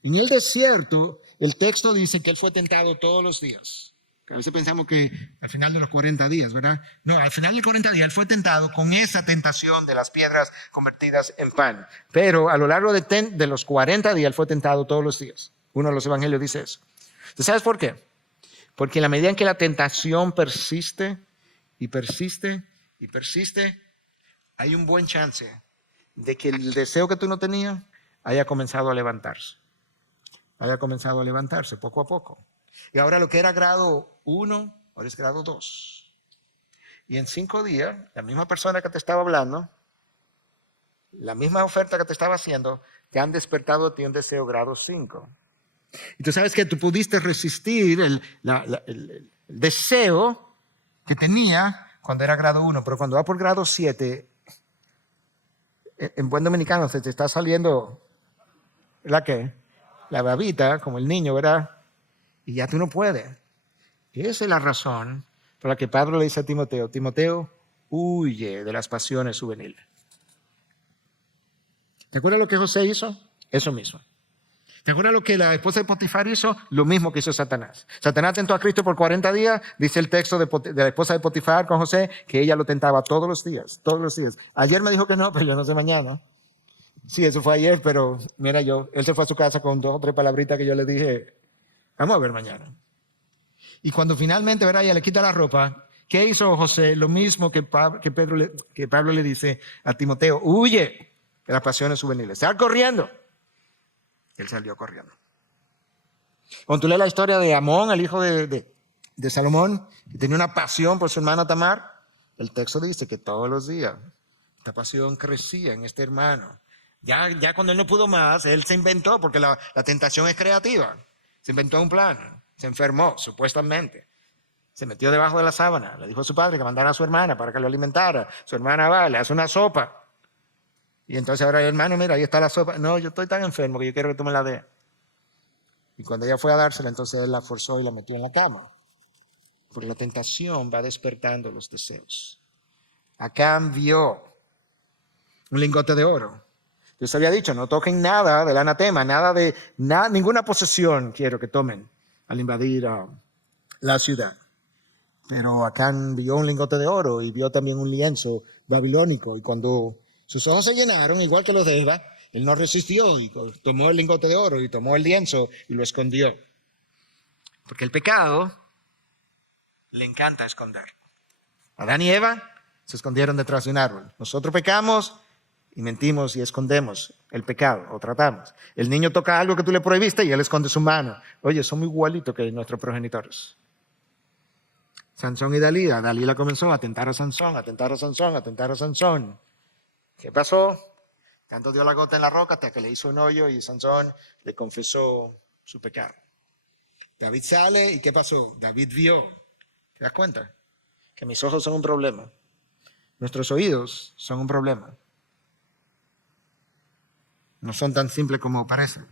En el desierto, el texto dice que él fue tentado todos los días. A veces pensamos que al final de los 40 días, ¿verdad? No, al final de los 40 días él fue tentado con esa tentación de las piedras convertidas en pan. Pero a lo largo de los 40 días él fue tentado todos los días. Uno de los evangelios dice eso. ¿Tú sabes por qué? Porque en la medida en que la tentación persiste y persiste y persiste, hay un buen chance de que el deseo que tú no tenías haya comenzado a levantarse. Haya comenzado a levantarse poco a poco. Y ahora lo que era grado 1, ahora es grado 2. Y en 5 días, la misma persona que te estaba hablando, la misma oferta que te estaba haciendo, te han despertado a ti un deseo grado 5. Y tú sabes que tú pudiste resistir el deseo que tenía cuando era grado 1, pero cuando va por grado 7, en buen dominicano se te está saliendo, ¿la qué? La babita, como el niño, ¿verdad? Y ya tú no puedes. Esa es la razón por la que Pablo le dice a Timoteo, Timoteo, huye de las pasiones juveniles. ¿Te acuerdas lo que José hizo? Eso mismo. ¿Te acuerdas lo que la esposa de Potifar hizo? Lo mismo que hizo Satanás. Satanás tentó a Cristo por 40 días, dice el texto de la esposa de Potifar con José, que ella lo tentaba todos los días, todos los días. Ayer me dijo que no, pero yo no sé mañana. Sí, eso fue ayer, pero mira él se fue a su casa con 2 o 3 palabritas que yo le dije, vamos a ver mañana. Y cuando finalmente, ¿verdad? Ella le quita la ropa, ¿qué hizo José? Lo mismo que Pablo le dice a Timoteo, huye de las pasiones juveniles, sal corriendo. Él salió corriendo. Cuando tú lees la historia de Amón, el hijo de Salomón, que tenía una pasión por su hermana Tamar, el texto dice que todos los días esta pasión crecía en este hermano. Ya cuando él no pudo más, él se inventó, porque la tentación es creativa. Se inventó un plan, se enfermó, supuestamente. Se metió debajo de la sábana, le dijo a su padre que mandara a su hermana para que lo alimentara. Su hermana va, le hace una sopa. Y entonces ahora el hermano, mira, ahí está la sopa. No, yo estoy tan enfermo que yo quiero que tú me la des. Y cuando ella fue a dársela, entonces él la forzó y la metió en la cama. Porque la tentación va despertando los deseos. Acán vio un lingote de oro. Dios había dicho, no toquen nada del anatema, ninguna posesión quiero que tomen al invadir la ciudad. Pero Acán vio un lingote de oro y vio también un lienzo babilónico. Y cuando sus ojos se llenaron, igual que los de Eva, él no resistió y tomó el lingote de oro y tomó el lienzo y lo escondió. Porque el pecado le encanta esconder. Adán y Eva se escondieron detrás de un árbol. Nosotros pecamos y mentimos y escondemos el pecado, o tratamos. El niño toca algo que tú le prohibiste y él esconde su mano. Oye, son muy igualitos que nuestros progenitores. Sansón y Dalila. Dalila comenzó a tentar a Sansón, a tentar a Sansón, a tentar a Sansón. ¿Qué pasó? Tanto dio la gota en la roca hasta que le hizo un hoyo y Sansón le confesó su pecado. David sale y ¿qué pasó? David vio. ¿Te das cuenta? Que mis ojos son un problema. Nuestros oídos son un problema. No son tan simples como parecen.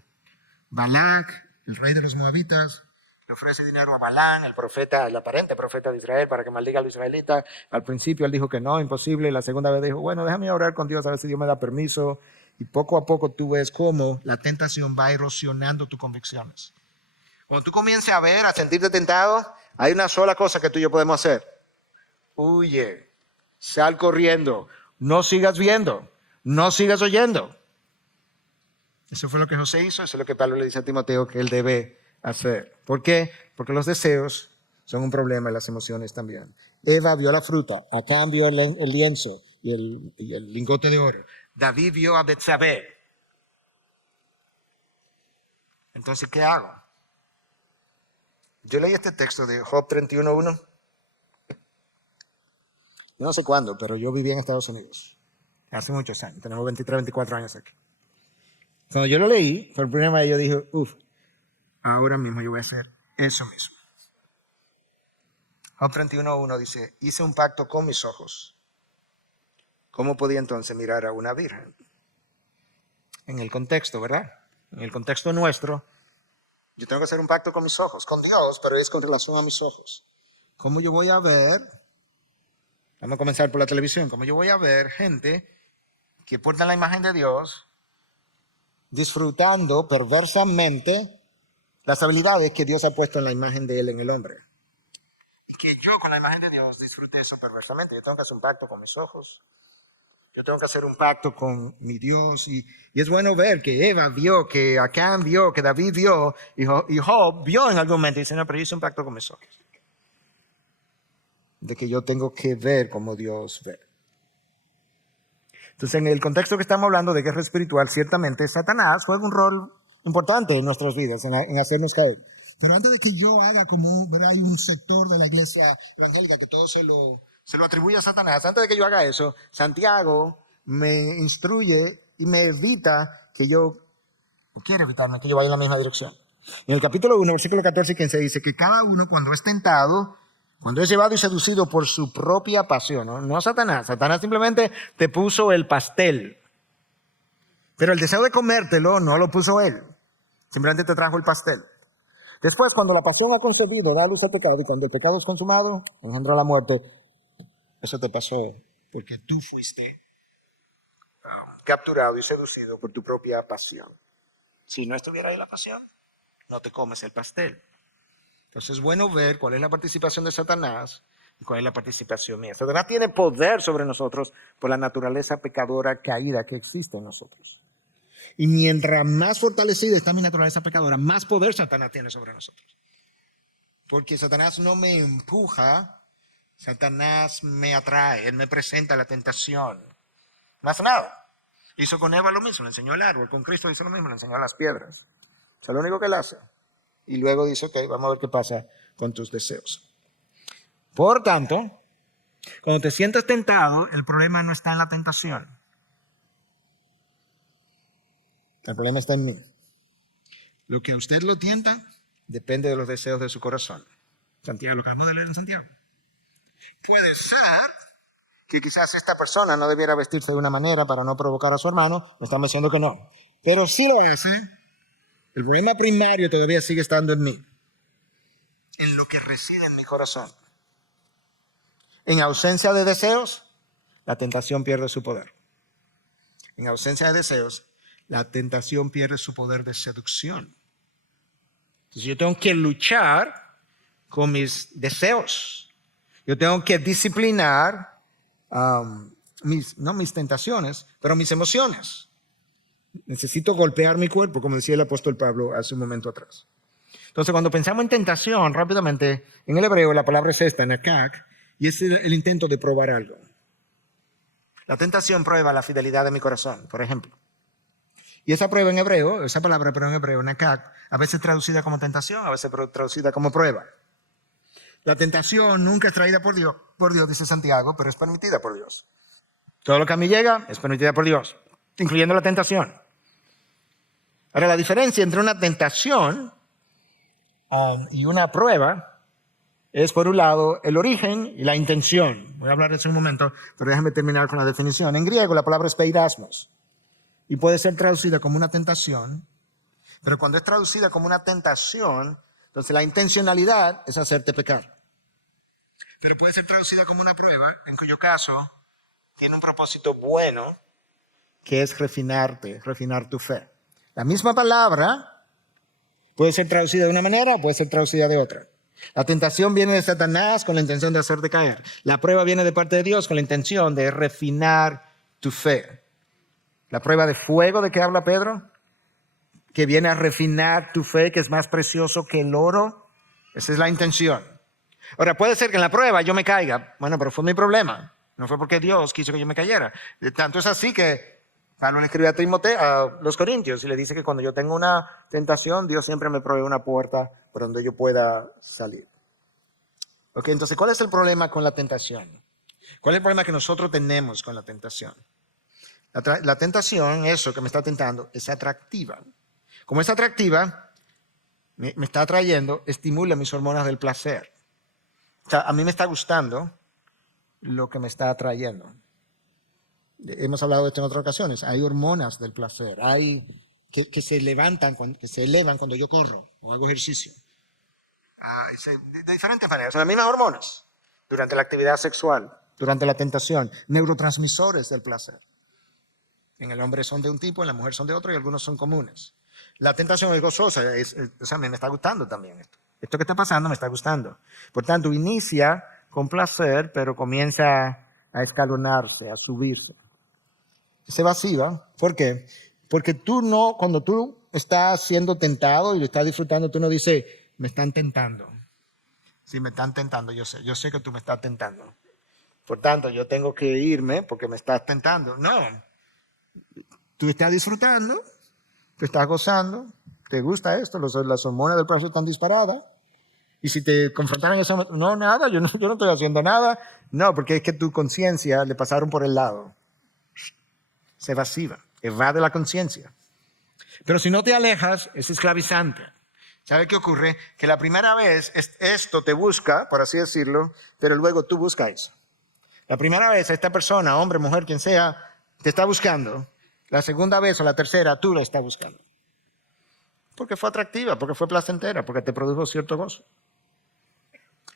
Balac, el rey de los moabitas, le ofrece dinero a Balán, el aparente profeta de Israel, para que maldiga a los israelitas. Al principio él dijo que no, imposible. La segunda vez dijo, bueno, déjame orar con Dios a ver si Dios me da permiso. Y poco a poco tú ves cómo la tentación va erosionando tus convicciones. Cuando tú comiences a ver, a sentirte tentado, hay una sola cosa que tú y yo podemos hacer. Huye, sal corriendo, no sigas viendo, no sigas oyendo. Eso fue lo que José hizo, eso es lo que Pablo le dice a Timoteo que él debe hacer. ¿Por qué? Porque los deseos son un problema y las emociones también. Eva vio la fruta, Acán vio el lienzo y el lingote de oro. David vio a Betsabé, Entonces, ¿qué hago? Yo leí este texto de Job 31:1. No sé cuándo, pero yo viví en Estados Unidos. Hace muchos años. Tenemos 23, 24 años aquí. Cuando yo lo leí, por primera vez yo dije, ahora mismo yo voy a hacer eso mismo. Job 31:1 dice, hice un pacto con mis ojos. ¿Cómo podía entonces mirar a una virgen? En el contexto, ¿verdad? En el contexto nuestro, yo tengo que hacer un pacto con mis ojos, con Dios, pero es con relación a mis ojos. ¿Cómo yo voy a ver? Vamos a comenzar por la televisión. ¿Cómo yo voy a ver gente que porta la imagen de Dios disfrutando perversamente las habilidades que Dios ha puesto en la imagen de Él en el hombre? Y que yo con la imagen de Dios disfrute eso perversamente. Yo tengo que hacer un pacto con mis ojos. Yo tengo que hacer un pacto con mi Dios. Y es bueno ver que Eva vio, que Acán vio, que David vio, y Job vio en algún momento y dice, no, pero yo hice un pacto con mis ojos. De que yo tengo que ver como Dios ve. Entonces, en el contexto que estamos hablando de guerra espiritual, ciertamente Satanás juega un rol importante en nuestras vidas, en hacernos caer. Pero antes de que yo haga como, ¿verdad? Hay un sector de la iglesia evangélica que todo se lo atribuye a Satanás. Antes de que yo haga eso, Santiago me instruye y me evita que yo, o quiere evitarme que yo vaya en la misma dirección. En el capítulo 1, versículo 14 y 15 dice que cada uno cuando es tentado, cuando es llevado y seducido por su propia pasión, no Satanás. Satanás simplemente te puso el pastel. Pero el deseo de comértelo no lo puso él. Simplemente te trajo el pastel. Después, cuando la pasión ha concebido, da luz al pecado. Y cuando el pecado es consumado, engendra la muerte. Eso te pasó porque tú fuiste capturado y seducido por tu propia pasión. Si no estuviera ahí la pasión, no te comes el pastel. Entonces es bueno ver cuál es la participación de Satanás y cuál es la participación mía. Satanás tiene poder sobre nosotros por la naturaleza pecadora caída que existe en nosotros. Y mientras más fortalecida está mi naturaleza pecadora, más poder Satanás tiene sobre nosotros. Porque Satanás no me empuja, Satanás me atrae, él me presenta la tentación. Más nada. Hizo con Eva lo mismo, le enseñó el árbol. Con Cristo hizo lo mismo, le enseñó las piedras. Eso es lo único que él hace. Y luego dice, ok, vamos a ver qué pasa con tus deseos. Por tanto, cuando te sientes tentado, el problema no está en la tentación. El problema está en mí. Lo que a usted lo tienta depende de los deseos de su corazón. Santiago, lo que acabamos de leer en Santiago. Puede ser que quizás esta persona no debiera vestirse de una manera para no provocar a su hermano. No estamos diciendo que no. Pero si lo hace, el problema primario todavía sigue estando en mí. En lo que reside en mi corazón. En ausencia de deseos, la tentación pierde su poder. En ausencia de deseos, la tentación pierde su poder de seducción. Entonces yo tengo que luchar con mis deseos. Yo tengo que disciplinar no mis tentaciones, pero mis emociones. Necesito golpear mi cuerpo, como decía el apóstol Pablo hace un momento atrás. Entonces, cuando pensamos en tentación, rápidamente, en el hebreo la palabra es esta, nakak, y es el intento de probar algo. La tentación prueba la fidelidad de mi corazón, por ejemplo. Y esa prueba en hebreo, esa palabra pero en hebreo, nakak, a veces traducida como tentación, a veces traducida como prueba. La tentación nunca es traída por Dios, dice Santiago, pero es permitida por Dios. Todo lo que a mí llega es permitida por Dios, incluyendo la tentación. Ahora, la diferencia entre una tentación y una prueba es, por un lado, el origen y la intención. Voy a hablar de eso en un momento, pero déjame terminar con la definición. En griego, la palabra es peirasmos y puede ser traducida como una tentación, pero cuando es traducida como una tentación, entonces la intencionalidad es hacerte pecar. Pero puede ser traducida como una prueba, en cuyo caso tiene un propósito bueno, que es refinar tu fe. La misma palabra puede ser traducida de una manera, puede ser traducida de otra. La tentación viene de Satanás con la intención de hacerte caer. La prueba viene de parte de Dios con la intención de refinar tu fe. La prueba de fuego de que habla Pedro, que viene a refinar tu fe, que es más precioso que el oro. Esa es la intención. Ahora, puede ser que en la prueba yo me caiga. Bueno, pero fue mi problema. No fue porque Dios quiso que yo me cayera. Tanto es así que Pablo le escribe a Timoteo, a los Corintios, y le dice que cuando yo tengo una tentación, Dios siempre me provee una puerta por donde yo pueda salir. Ok, entonces, ¿cuál es el problema con la tentación? ¿Cuál es el problema que nosotros tenemos con la tentación? La tentación, eso que me está tentando, es atractiva. Como es atractiva, me está atrayendo, estimula mis hormonas del placer. O sea, a mí me está gustando lo que me está atrayendo. Hemos hablado de esto en otras ocasiones. Hay hormonas del placer, hay que se levantan, que se elevan cuando yo corro o hago ejercicio. De diferentes maneras. Son las mismas hormonas durante la actividad sexual, durante la tentación, neurotransmisores del placer. En el hombre son de un tipo, en la mujer son de otro y algunos son comunes. La tentación es gozosa, o sea, me está gustando también esto. Esto que está pasando me está gustando. Por tanto, inicia con placer, pero comienza a escalonarse, a subirse. Es evasiva. ¿Por qué? Porque tú no, cuando tú estás siendo tentado y lo estás disfrutando, tú no dices, me están tentando. Sí, me están tentando, yo sé que tú me estás tentando. Por tanto, yo tengo que irme porque me estás tentando. No. Tú estás disfrutando, te estás gozando, te gusta esto, las hormonas del placer están disparadas. Y si te confrontaran eso, no, nada, yo no estoy haciendo nada. No, porque es que tu conciencia le pasaron por el lado. Es evasiva, evade la conciencia. Pero si no te alejas, es esclavizante. ¿Sabe qué ocurre? Que la primera vez esto te busca, por así decirlo, pero luego tú buscas eso. La primera vez esta persona, hombre, mujer, quien sea, te está buscando. La segunda vez o la tercera, tú la estás buscando. Porque fue atractiva, porque fue placentera, porque te produjo cierto gozo.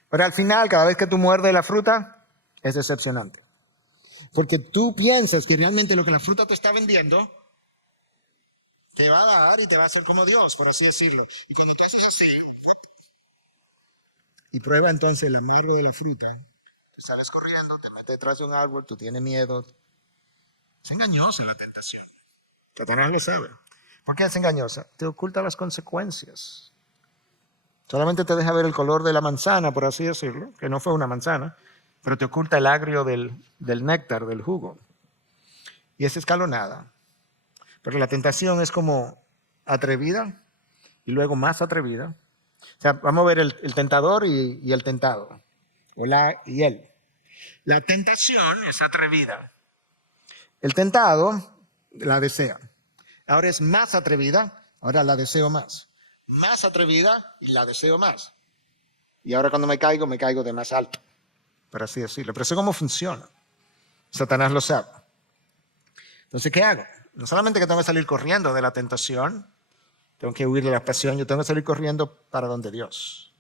Pero al final, cada vez que tú muerdes la fruta, es decepcionante. Porque tú piensas que realmente lo que la fruta te está vendiendo te va a dar y te va a hacer como Dios, por así decirlo. Y cuando tú haces así y prueba entonces el amargo de la fruta, te sales corriendo, te metes detrás de un árbol, tú tienes miedo. Es engañosa la tentación. Satanás lo sabe. ¿Por qué es engañosa? Te oculta las consecuencias. Solamente te deja ver el color de la manzana, por así decirlo, que no fue una manzana, pero te oculta el agrio del néctar, del jugo. Y es escalonada. Porque la tentación es como atrevida y luego más atrevida. O sea, vamos a ver el tentador y el tentado. O la y él. La tentación es atrevida. El tentado la desea. Ahora es más atrevida, ahora la deseo más. Más atrevida y la deseo más. Y ahora cuando me caigo de más alto, por así decirlo. Pero eso es cómo funciona. Satanás lo sabe. Entonces, ¿qué hago? No solamente que tengo que salir corriendo de la tentación, tengo que huir de la pasión, yo tengo que salir corriendo para donde Dios.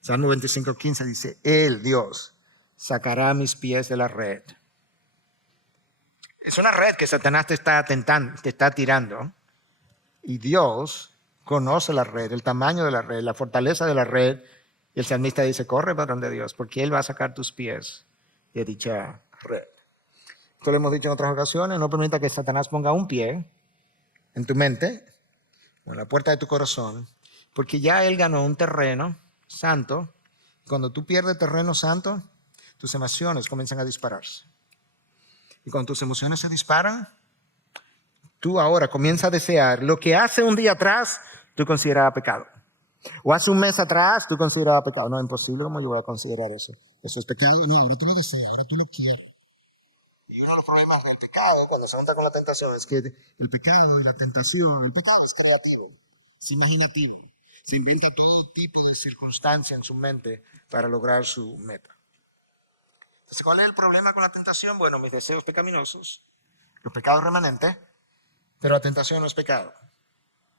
Salmo 25:15 dice, Él, Dios, sacará mis pies de la red. Es una red que Satanás te está tentando, te está tirando. Y Dios conoce la red, el tamaño de la red, la fortaleza de la red. Y el salmista dice, corre para donde Dios, porque Él va a sacar tus pies de dicha red. Esto lo hemos dicho en otras ocasiones, no permita que Satanás ponga un pie en tu mente o en la puerta de tu corazón, porque ya Él ganó un terreno santo. Cuando tú pierdes terreno santo, tus emociones comienzan a dispararse. Y cuando tus emociones se disparan, tú ahora comienzas a desear lo que hace un día atrás tú considerabas pecado. O hace un mes atrás tú considerabas pecado. No, es imposible, ¿cómo yo voy a considerar eso? Eso es pecado. No, ahora tú lo deseas, ahora tú lo quieres. Y uno de los problemas del pecado, cuando se junta con la tentación, es que el pecado y la tentación, el pecado es creativo, es imaginativo. Se inventa todo tipo de circunstancias en su mente para lograr su meta. Entonces, ¿cuál es el problema con la tentación? Bueno, mis deseos pecaminosos, los pecados remanentes, pero la tentación no es pecado.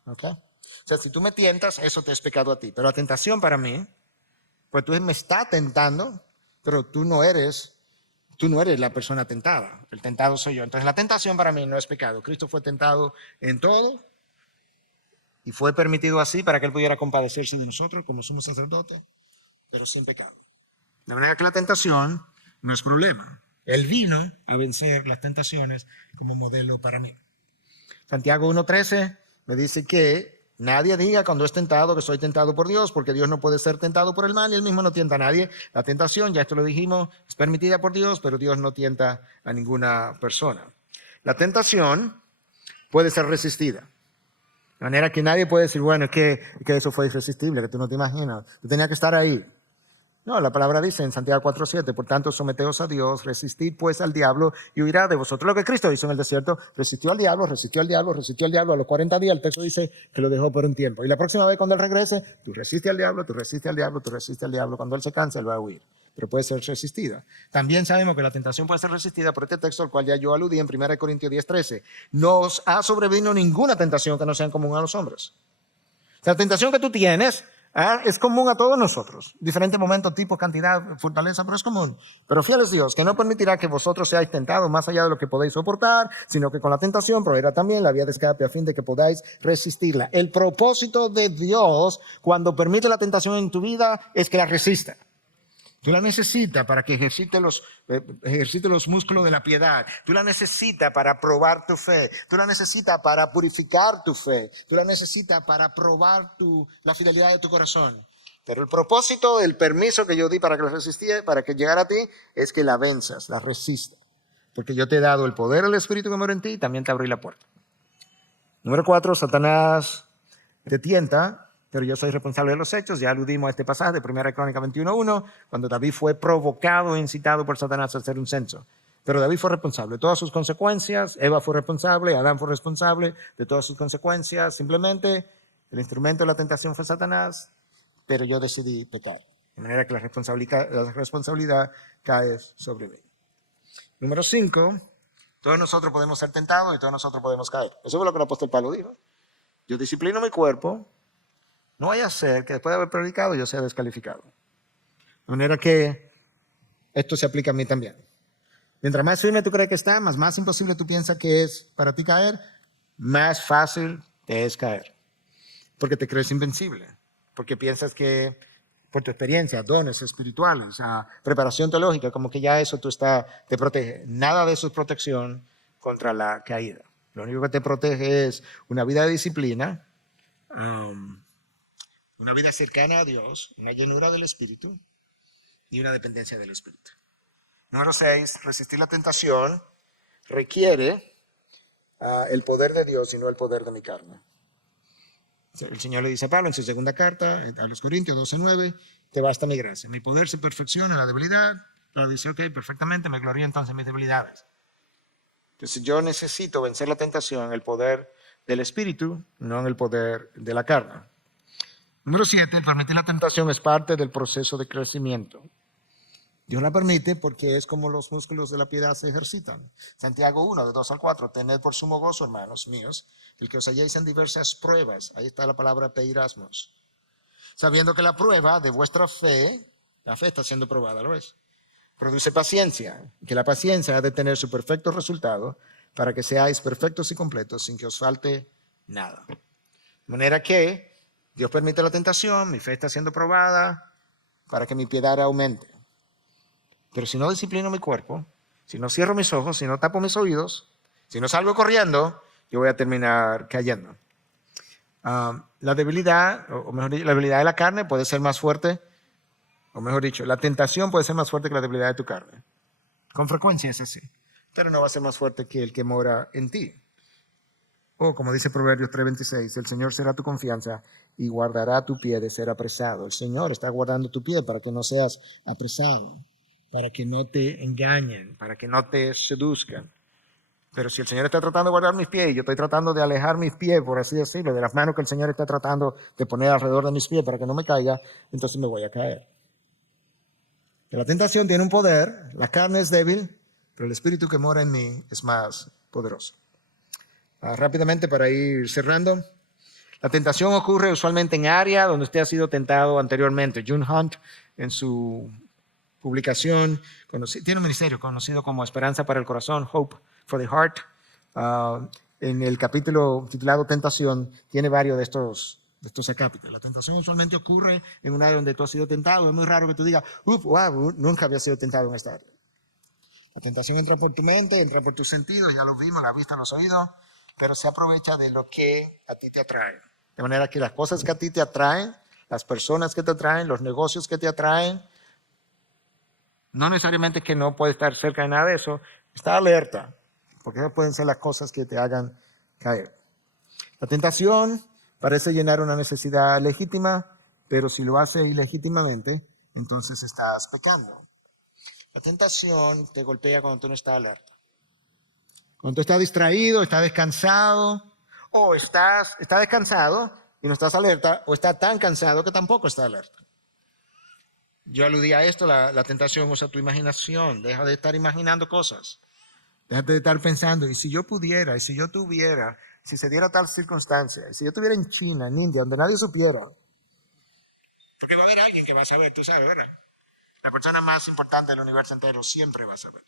¿Ok? O sea, si tú me tientas, eso te es pecado a ti. Pero la tentación para mí, pues tú me estás tentando, pero tú no eres la persona tentada. El tentado soy yo. Entonces la tentación para mí no es pecado. Cristo fue tentado en todo y fue permitido así para que Él pudiera compadecerse de nosotros como sumo sacerdote, pero sin pecado. De manera que la tentación no es problema. Él vino a vencer las tentaciones como modelo para mí. Santiago 1:13 me dice que nadie diga cuando es tentado que soy tentado por Dios, porque Dios no puede ser tentado por el mal y Él mismo no tienta a nadie. La tentación, ya esto lo dijimos, es permitida por Dios, pero Dios no tienta a ninguna persona. La tentación puede ser resistida. De manera que nadie puede decir, bueno, es que eso fue irresistible, que tú no te imaginas. Tú tenías que estar ahí. No, la palabra dice en Santiago 4:7, por tanto, someteos a Dios, resistid pues al diablo y huirá de vosotros. Lo que Cristo hizo en el desierto, resistió al diablo, resistió al diablo, resistió al diablo. A los 40 días el texto dice que lo dejó por un tiempo. Y la próxima vez cuando él regrese, tú resistes al diablo, tú resistes al diablo, tú resistes al diablo. Cuando él se cansa, él va a huir. Pero puede ser resistida. También sabemos que la tentación puede ser resistida por este texto al cual ya yo aludí en 1 Corintios 10:13. No os ha sobrevenido ninguna tentación que no sea común a los hombres. La tentación que tú tienes es común a todos nosotros. Diferente momento, tipo, cantidad, fortaleza, pero es común. Pero fiel es Dios, que no permitirá que vosotros seáis tentados más allá de lo que podéis soportar, sino que con la tentación proveerá también la vía de escape a fin de que podáis resistirla. El propósito de Dios cuando permite la tentación en tu vida es que la resista. Tú la necesitas para que ejercite los músculos de la piedad. Tú la necesitas para probar tu fe. Tú la necesitas para purificar tu fe. Tú la necesitas para probar la fidelidad de tu corazón. Pero el propósito, el permiso que yo di para que la resistía, para que llegara a ti, es que la venzas, la resistas. Porque yo te he dado el poder del Espíritu que mora en ti y también te abrí la puerta. Número 4, Satanás te tienta, pero yo soy responsable de los hechos. Ya aludimos a este pasaje de 1 Crónica 21:1, cuando David fue provocado e incitado por Satanás a hacer un censo. Pero David fue responsable de todas sus consecuencias, Eva fue responsable, Adán fue responsable de todas sus consecuencias. Simplemente el instrumento de la tentación fue Satanás, pero yo decidí pecar. De manera que la responsabilidad cae sobre mí. Número 5, todos nosotros podemos ser tentados y todos nosotros podemos caer. Eso fue lo que el apóstol Pablo dijo. Yo disciplino mi cuerpo. No vaya a ser que después de haber predicado yo sea descalificado. De manera que esto se aplica a mí también. Mientras más firme tú crees que está, más imposible tú piensas que es para ti caer, más fácil te es caer. Porque te crees invencible. Porque piensas que por tu experiencia, dones espirituales, preparación teológica, como que ya eso te protege. Nada de eso es protección contra la caída. Lo único que te protege es una vida de disciplina, una vida cercana a Dios, una llenura del Espíritu y una dependencia del Espíritu. Número 6, resistir la tentación requiere el poder de Dios y no el poder de mi carne. El Señor le dice a Pablo en su segunda carta, a los Corintios 12:9, te basta mi gracia. Mi poder se perfecciona en la debilidad. Pablo dice, ok, perfectamente, me glorío entonces en mis debilidades. Entonces yo necesito vencer la tentación en el poder del Espíritu, no en el poder de la carne. Número 7, permitir la tentación es parte del proceso de crecimiento. Dios la permite porque es como los músculos de la piedad se ejercitan. Santiago 1, de 2 al 4, tened por sumo gozo, hermanos míos, el que os halléis en diversas pruebas. Ahí está la palabra peirasmos. Sabiendo que la prueba de vuestra fe, la fe está siendo probada, ¿lo ves? Produce paciencia, que la paciencia ha de tener su perfecto resultado para que seáis perfectos y completos sin que os falte nada. De manera que Dios permite la tentación, mi fe está siendo probada para que mi piedad aumente. Pero si no disciplino mi cuerpo, si no cierro mis ojos, si no tapo mis oídos, si no salgo corriendo, yo voy a terminar cayendo. La debilidad, o mejor dicho, la debilidad de la carne puede ser más fuerte, o mejor dicho, la tentación puede ser más fuerte que la debilidad de tu carne. Con frecuencia es así, pero no va a ser más fuerte que el que mora en ti. O como dice Proverbios 3:26, el Señor será tu confianza y guardará tu pie de ser apresado. El Señor está guardando tu pie para que no seas apresado, para que no te engañen, para que no te seduzcan. Pero si el Señor está tratando de guardar mis pies y yo estoy tratando de alejar mis pies, por así decirlo, de las manos que el Señor está tratando de poner alrededor de mis pies para que no me caiga, entonces me voy a caer. La tentación tiene un poder, la carne es débil, pero el Espíritu que mora en mí es más poderoso. Rápidamente para ir cerrando. La tentación ocurre usualmente en áreas donde usted ha sido tentado anteriormente. June Hunt, en su publicación, tiene un ministerio conocido como Esperanza para el Corazón, Hope for the Heart. En el capítulo titulado Tentación, tiene varios de estos capítulos. La tentación usualmente ocurre en un área donde tú has sido tentado. Es muy raro que tú digas, wow, nunca había sido tentado en esta área. La tentación entra por tu mente, entra por tus sentidos, ya lo vimos, la vista, los oídos, pero se aprovecha de lo que a ti te atrae. De manera que las cosas que a ti te atraen, las personas que te atraen, los negocios que te atraen, no necesariamente que no puede estar cerca de nada de eso, está alerta, porque esas pueden ser las cosas que te hagan caer. La tentación parece llenar una necesidad legítima, pero si lo haces ilegítimamente, entonces estás pecando. La tentación te golpea cuando tú no estás alerta. Cuando tú estás distraído, estás descansado, o estás descansado y no estás alerta, o estás tan cansado que tampoco estás alerta. Yo aludí a esto, la tentación usa tu imaginación, deja de estar imaginando cosas, déjate de estar pensando, y si yo pudiera, y si yo tuviera, si se diera tal circunstancia, y si yo estuviera en China, en India, donde nadie supiera, porque va a haber alguien que va a saber, tú sabes, ¿verdad? La persona más importante del universo entero siempre va a saber.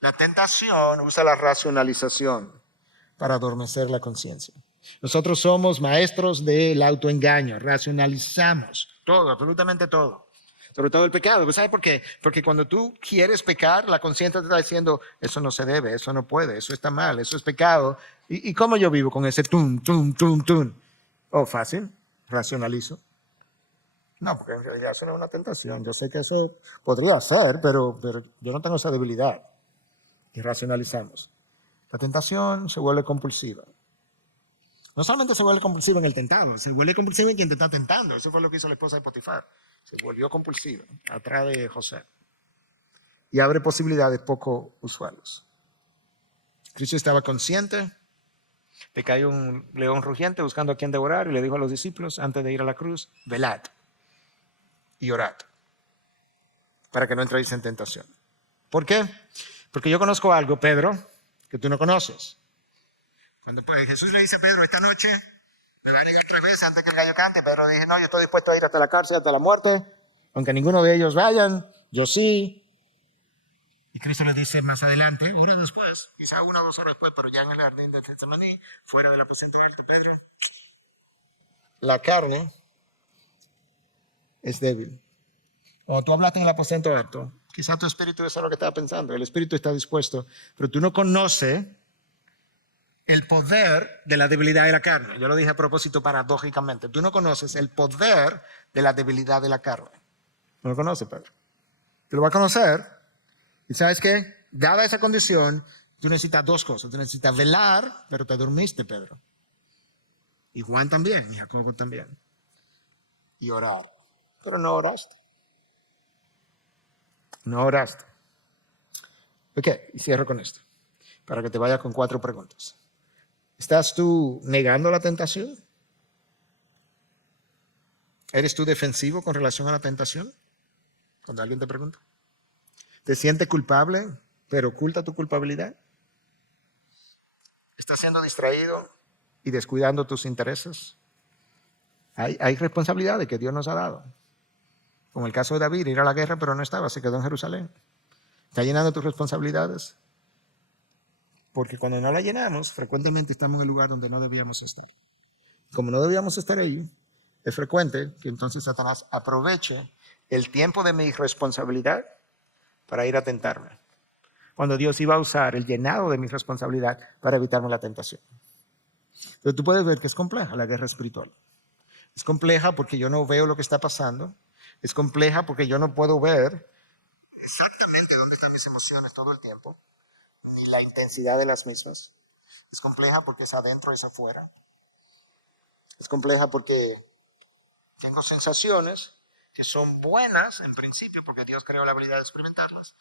La tentación usa la racionalización para adormecer la conciencia. Nosotros somos maestros del autoengaño, racionalizamos todo, absolutamente todo. Sobre todo el pecado. ¿Sabes por qué? Porque cuando tú quieres pecar, la conciencia te está diciendo, eso no se debe, eso no puede, eso está mal, eso es pecado. ¿Y cómo yo vivo con ese tum, tum, tum, tum? Oh, fácil, racionalizo. No, porque en realidad eso no es una tentación. Yo sé que eso podría ser, pero yo no tengo esa debilidad. Y racionalizamos. La tentación se vuelve compulsiva. No solamente se vuelve compulsiva en el tentado, se vuelve compulsiva en quien te está tentando. Eso fue lo que hizo la esposa de Potifar. Se volvió compulsiva atrás de José. Y abre posibilidades poco usuales. Cristo estaba consciente de que hay un león rugiente buscando a quien devorar y le dijo a los discípulos antes de ir a la cruz, velad y orad para que no entréis en tentación. ¿Por qué? Porque yo conozco algo, Pedro, que tú no conoces. Cuando Jesús le dice a Pedro, esta noche me va a negar 3 veces antes que el gallo cante, Pedro dice, no, yo estoy dispuesto a ir hasta la cárcel, hasta la muerte, aunque ninguno de ellos vayan, yo sí. Y Cristo le dice más adelante, horas después, quizá 1 o 2 horas después, pero ya en el jardín de Getsemaní, fuera del aposento alto, Pedro, la carne es débil. Cuando tú hablaste en el aposento alto, quizá tu espíritu es lo que estaba pensando, el espíritu está dispuesto, pero tú no conoces el poder de la debilidad de la carne. Yo lo dije a propósito paradójicamente. Tú no conoces el poder de la debilidad de la carne. No lo conoces, Pedro. Tú lo vas a conocer. ¿Y sabes qué? Dada esa condición, tú necesitas 2 cosas. Tú necesitas velar, pero te dormiste, Pedro. Y Juan también, y Jacobo también. Y orar. Pero no oraste. No oraste. Ok, y cierro con esto. Para que te vayas con 4 preguntas. ¿Estás tú negando la tentación? ¿Eres tú defensivo con relación a la tentación? Cuando alguien te pregunta. ¿Te sientes culpable, pero oculta tu culpabilidad? ¿Estás siendo distraído y descuidando tus intereses? Hay responsabilidades que Dios nos ha dado. Como el caso de David, ir a la guerra, pero no estaba, se quedó en Jerusalén. ¿Está llenando tus responsabilidades? Porque cuando no la llenamos, frecuentemente estamos en el lugar donde no debíamos estar. Como no debíamos estar ahí, es frecuente que entonces Satanás aproveche el tiempo de mi irresponsabilidad para ir a tentarme. Cuando Dios iba a usar el llenado de mi responsabilidad para evitarme la tentación. Entonces tú puedes ver que es compleja la guerra espiritual. Es compleja porque yo no veo lo que está pasando. Es compleja porque yo no puedo ver exactamente dónde están mis emociones todo el tiempo, ni la intensidad de las mismas. Es compleja porque es adentro y es afuera. Es compleja porque tengo sensaciones que son buenas en principio porque Dios creó la habilidad de experimentarlas,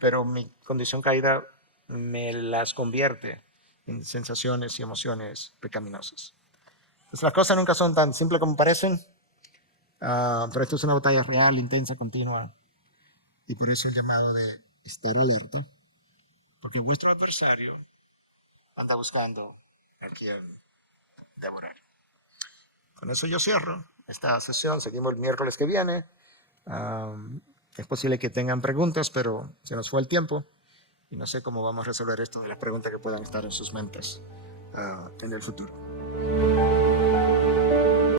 pero mi condición caída me las convierte en sensaciones y emociones pecaminosas. Entonces las cosas nunca son tan simples como parecen, pero esto es una batalla real, intensa, continua, y por eso el llamado de estar alerta, porque vuestro adversario anda buscando a quien devorar. Con eso yo cierro esta sesión, seguimos el miércoles que viene. Es posible que tengan preguntas, pero se nos fue el tiempo y no sé cómo vamos a resolver esto de las preguntas que puedan estar en sus mentes en el futuro.